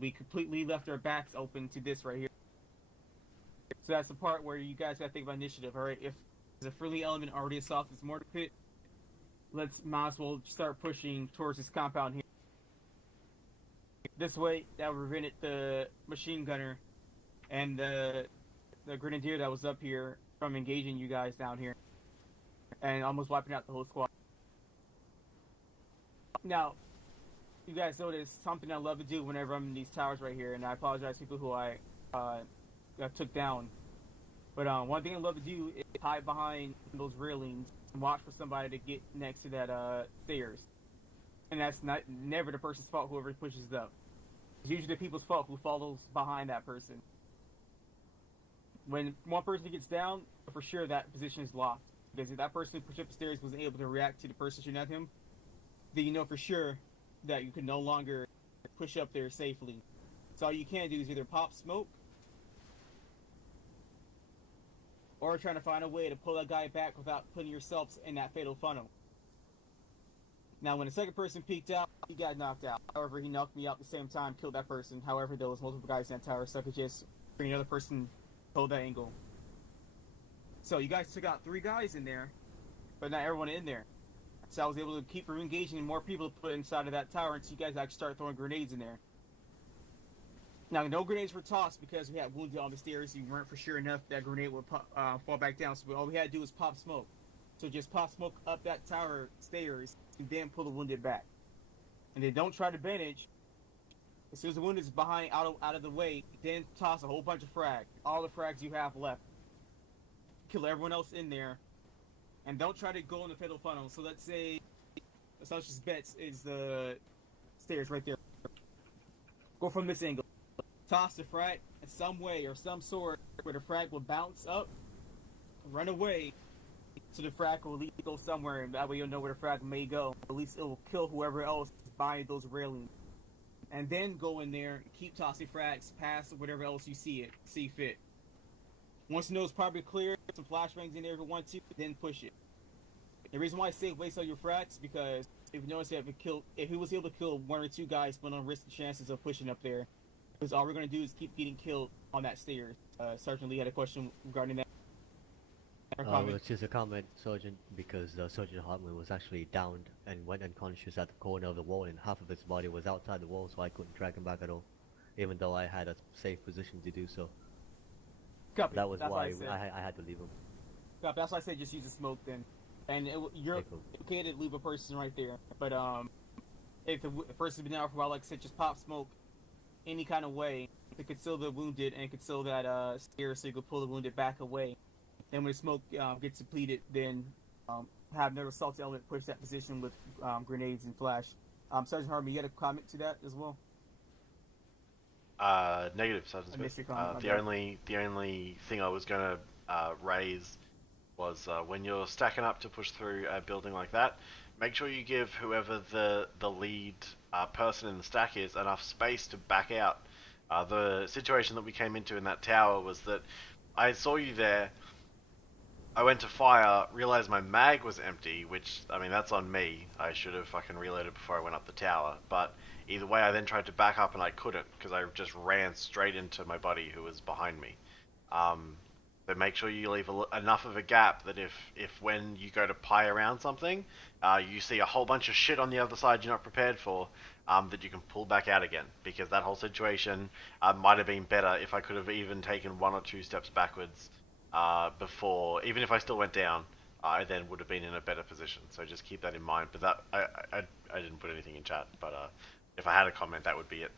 We completely left our backs open to this right here. So that's the part where you guys gotta think about initiative, alright? If there's a friendly element already assaulted this mortar pit, might as well start pushing towards this compound here. This way, that prevented the machine gunner and the Grenadier that was up here from engaging you guys down here and almost wiping out the whole squad. Now, you guys notice something I love to do whenever I'm in these towers right here, and I apologize to people who I took down. But one thing I love to do is hide behind those railings and watch for somebody to get next to that stairs. And that's never the person's fault, whoever pushes up. It's usually the people's fault who follows behind that person. When one person gets down, for sure that position is locked. Because if that person who pushed up the stairs wasn't able to react to the person shooting at him, then you know for sure that you can no longer push up there safely. So all you can do is either pop smoke or trying to find a way to pull that guy back without putting yourselves in that fatal funnel. Now, when the second person peeked out, he got knocked out. However, he knocked me out at the same time, killed that person. However, there was multiple guys in that tower, so I could just bring another person, hold that angle. So you guys took out 3 guys in there, but not everyone in there. So I was able to keep engaging and more people to put inside of that tower until you guys actually start throwing grenades in there. Now, no grenades were tossed because we had wounded on the stairs. You weren't for sure enough that grenade would fall back down. So all we had to do was pop smoke. So just pop smoke up that tower stairs and then pull the wounded back. And then don't try to bandage. As soon as the wounded is behind, out of the way, then toss a whole bunch of frag. All the frags you have left. Kill everyone else in there. And don't try to go in the fatal funnel. So let's say Sasha's bets is the stairs right there. Go from this angle. Toss the frag in some way or some sort where the frag will bounce up, run away, so the frag will at least go somewhere, and that way you'll know where the frag may go. At least it will kill whoever else is behind those railings. And then go in there and keep tossing frags past whatever else you see fit. Once you know it's probably clear, some flashbangs in there if you want to, then push it. The reason why I say waste all your frags because if you notice if he was able to kill 1 or 2 guys, but don't risk the chances of pushing up there. Because all we're going to do is keep getting killed on that stairs. Sergeant Lee had a question regarding that. It's just a comment, Sergeant, because Sergeant Hartman was actually downed and went unconscious at the corner of the wall, and half of his body was outside the wall, so I couldn't drag him back at all, even though I had a safe position to do so. Copy. That was That's why I I had to leave him. Copy. That's why I said just use the smoke then. And you're okay to leave a person right there. But if the person's been down for a while, like I said, just pop smoke any kind of way to conceal the wounded and conceal that stair so you can pull the wounded back away. And when the smoke gets depleted, then have another assault element push that position with grenades and flash. Sergeant Hartman, you had a comment to that as well? Negative, Sergeant Smith. The only thing I was going to raise was when you're stacking up to push through a building like that, make sure you give whoever the lead person in the stack is enough space to back out. The situation that we came into in that tower was that I saw you there, I went to fire, realized my mag was empty, which, I mean, that's on me. I should have fucking reloaded before I went up the tower, but either way I then tried to back up and I couldn't, because I just ran straight into my buddy who was behind me. But make sure you leave enough of a gap that if when you go to pie around something, you see a whole bunch of shit on the other side you're not prepared for, that you can pull back out again. Because that whole situation might have been better if I could have even taken 1 or 2 steps backwards before, even if I still went down, I then would have been in a better position. So just keep that in mind. But that I didn't put anything in chat, but if I had a comment, that would be it.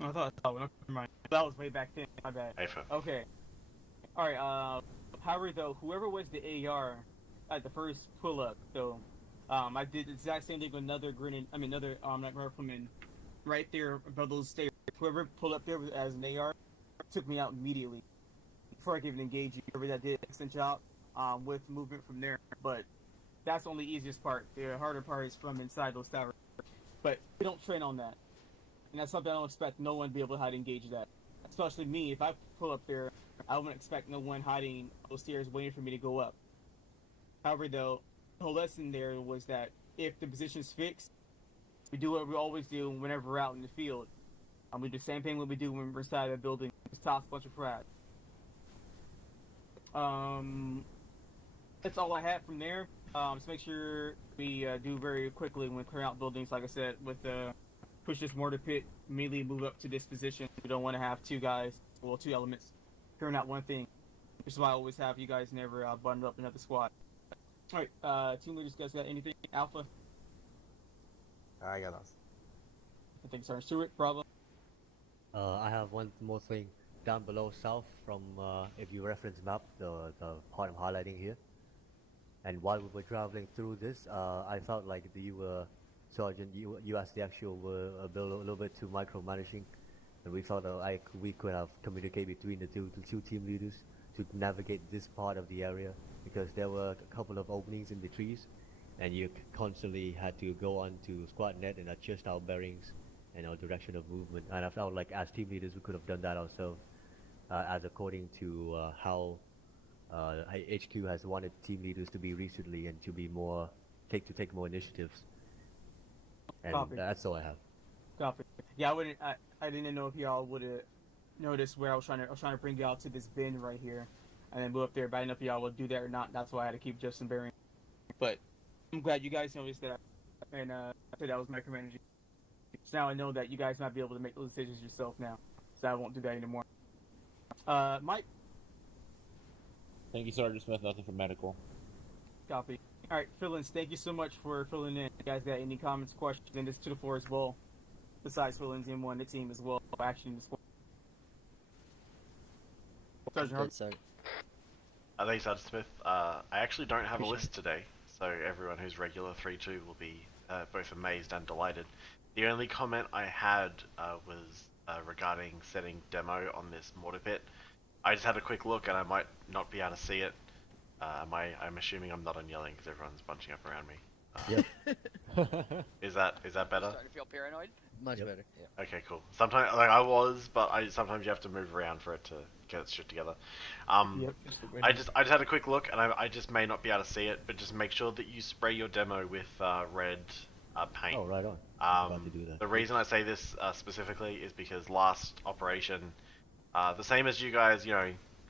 Oh, I thought never mind. That was way back then. My bad. Okay. All right. However, though, whoever was the AR at the first pull up, though, I did the exact same thing with another rifleman right there above those stairs. Whoever pulled up there as an AR took me out immediately before I could even engage you. Whoever that did, excellent job with movement from there. But that's only the easiest part. The harder part is from inside those towers. But we don't train on that. And that's something I don't expect no one to be able to hide engage that. Especially me, if I pull up there, I wouldn't expect no one hiding those stairs waiting for me to go up. However, though, the whole lesson there was that if the position is fixed, we do what we always do whenever we're out in the field. We do the same thing what we do when we're inside a building, just toss a bunch of frags. That's all I had from there. Just make sure we do very quickly when clearing out buildings. Like I said, with push this mortar pit, immediately move up to this position. We don't want to have two elements clearing out one thing. Which is why I always have you guys never bundle up another squad. All right, team leaders, guys got anything? Alpha. I got us. I think Sergeant Stewart, Bravo. I have one more thing down below south from, if you reference map, the part I'm highlighting here. And while we were traveling through this, I felt like you were, Sergeant, you as the actual were a little bit too micromanaging. And we felt like we could have communicated between the two team leaders to navigate this part of the area, because there were a couple of openings in the trees, and you constantly had to go on to squad net and adjust our bearings and our direction of movement. And I felt like as team leaders we could have done that ourselves, as according to how HQ has wanted team leaders to be recently and to be more take more initiatives. And Copy. That's all I have. Copy. Yeah, I didn't know if y'all would have noticed where I was trying to bring y'all to this bend right here, and then move up there. But I didn't know if y'all would do that or not. That's why I had to keep Justin bearing. But I'm glad you guys noticed that, and I said that was micromanaging. So now I know that you guys might be able to make those decisions yourself now, so I won't do that anymore. Mike. Thank you, Sergeant Smith. Nothing for medical. Copy. All right, fill-ins. Thank you so much for filling in. You guys got any comments, questions, and this to the floor as well. Besides fill-ins in one, the team as well. Action in the squad. Sergeant Hart. Thank you, Sergeant Smith. I actually don't have a list today, so everyone who's regular 3-2 will be both amazed and delighted. The only comment I had was regarding setting demo on this mortar pit. I just had a quick look and I might not be able to see it. I'm assuming I'm not on yelling because everyone's bunching up around me. Is that better? Starting to feel paranoid? Much better. Yeah. Okay, cool. Sometimes, like I was, but sometimes you have to move around for it to get its shit together. I just had a quick look, and I just may not be able to see it, but just make sure that you spray your demo with red paint. Oh, right on. Glad to do that. The reason I say this specifically is because last operation, the same as you guys,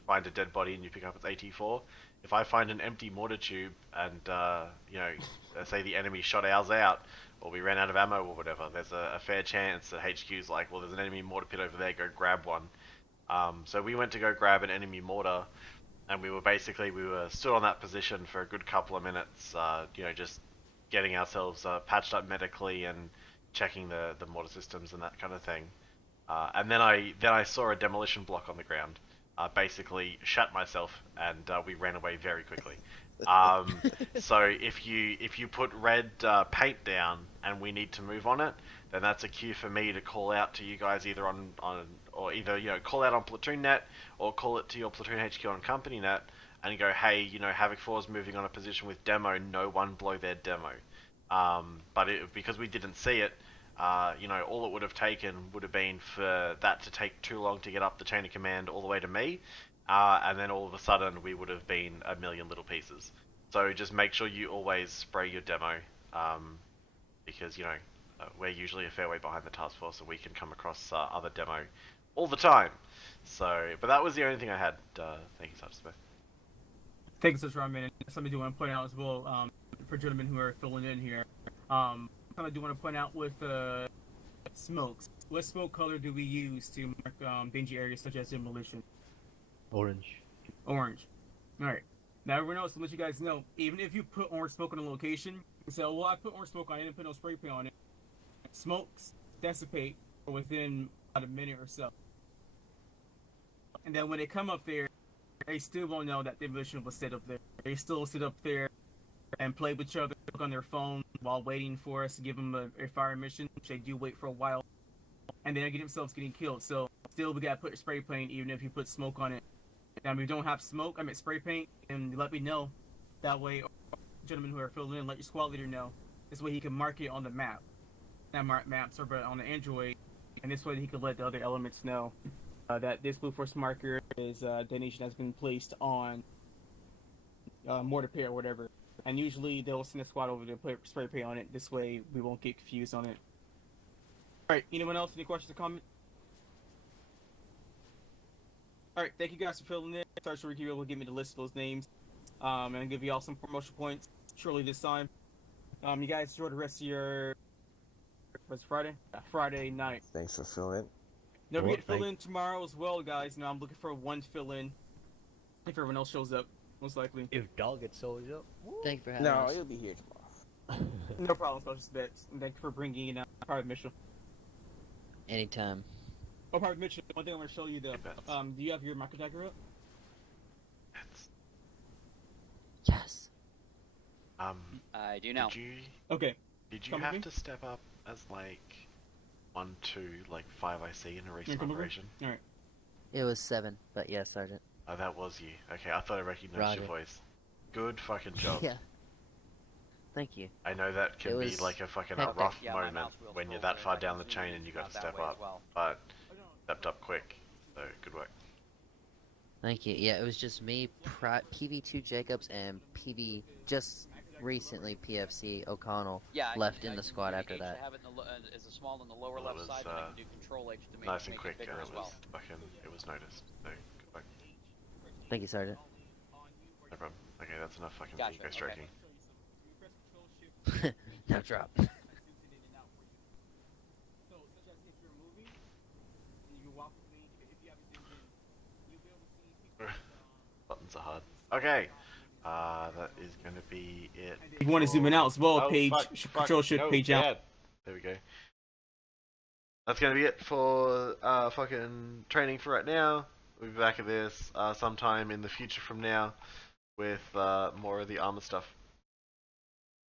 find a dead body and you pick up its AT4. If I find an empty mortar tube and say the enemy shot ours out, or we ran out of ammo or whatever, there's a fair chance that HQ's like, well, there's an enemy mortar pit over there, go grab one. So we went to go grab an enemy mortar, and we were stood on that position for a good couple of minutes, just getting ourselves patched up medically and checking the mortar systems and that kind of thing. And then I saw a demolition block on the ground. Basically shat myself, and we ran away very quickly. So if you put red paint down and we need to move on it, then that's a cue for me to call out to you guys either call out on platoon net or call it to your platoon HQ on company net and go, hey, Havoc 4 is moving on a position with demo, no one blow their demo. But because we didn't see it, all it would have taken would have been for that to take too long to get up the chain of command all the way to me, and then all of a sudden we would have been a million little pieces. So just make sure you always spray your demo, because we're usually a fair way behind the task force, so we can come across other demo all the time. So, but that was the only thing I had. Thank you, Sergeant Smith. Thank you, Sergeant Rodman. Something I do want to point out as well, for gentlemen who are filling in here. I do want to point out with smokes. What smoke color do we use to mark danger areas such as demolition? Orange. Orange. Alright. Now everyone else, to let you guys know, even if you put orange smoke on a location, you say, well, I put orange smoke on it, I didn't put no spray paint on it. Smokes dissipate within about a minute or so. And then when they come up there, they still won't know that demolition was set up there. They still sit up there and play with each other, look on their phone while waiting for us to give them a fire mission, which they do wait for a while, and then they get themselves getting killed. So still, we gotta put spray paint even if you put smoke on it. Now, if we don't have smoke, spray paint, and let me know. That way, gentlemen who are filling in, let your squad leader know. This way he can mark it on the map. Not maps, but on the Android, and this way he can let the other elements know that this Blue Force marker is detonation has been placed on mortar pit or whatever. And usually they'll send a squad over to put spray paint on it. This way we won't get confused on it. Alright, anyone else? Any questions or comments? Alright, thank you guys for filling in. Sergeant Ricky will give me the list of those names. And I'll give you all some promotion points. shortly this time. You guys enjoy the rest of your what's Friday? Friday night. Thanks for filling. Don't forget to fill in tomorrow as well, guys. I'm looking for one fill in. If everyone else shows up, most likely. If Dog gets shows up. Thank you for having No, us. he'll be here tomorrow. No problem, Special Bets. And thank you for bringing in Private Mitchell. Anytime. Oh, Private Mitchell, one thing I want to show you though. Do you have your micro dagger up? Yes. I do now. Did you? Okay. Did you Come with have me. to step up as like 1-2, like 5IC in a recent come over? operation? Alright. It was 7, but yes, Sergeant. Oh, that was you. Okay, I thought I recognized Roger. your voice. Good fucking job. Yeah. Thank you. I know that can It be was like a fucking hectic. rough Yeah, my moment mouse wheel's when you're full, that but far I down can the chain zoom and you in got to that step way as up. well. But stepped up quick, so good work. Thank you. Yeah, it was just me, PV2 Jacobs, and PV just recently PFC O'Connell left in the squad after that. I have it in the as a small on the lower Well, left it was, side, and I can do Control H to make, nice and make quick, it bigger and as it well. was fucking, it was noticed. So good work. Thank you, Sergeant. No problem. Okay, that's enough fucking Gotcha, ego okay. stroking. Now drop. Buttons are hard. Okay, that is going to be it. If you want to zoom in out as well, Oh, page control shift no, page out. Dad. There we go. That's going to be it for fucking training for right now. We'll be back at this sometime in the future from now with more of the Arma stuff.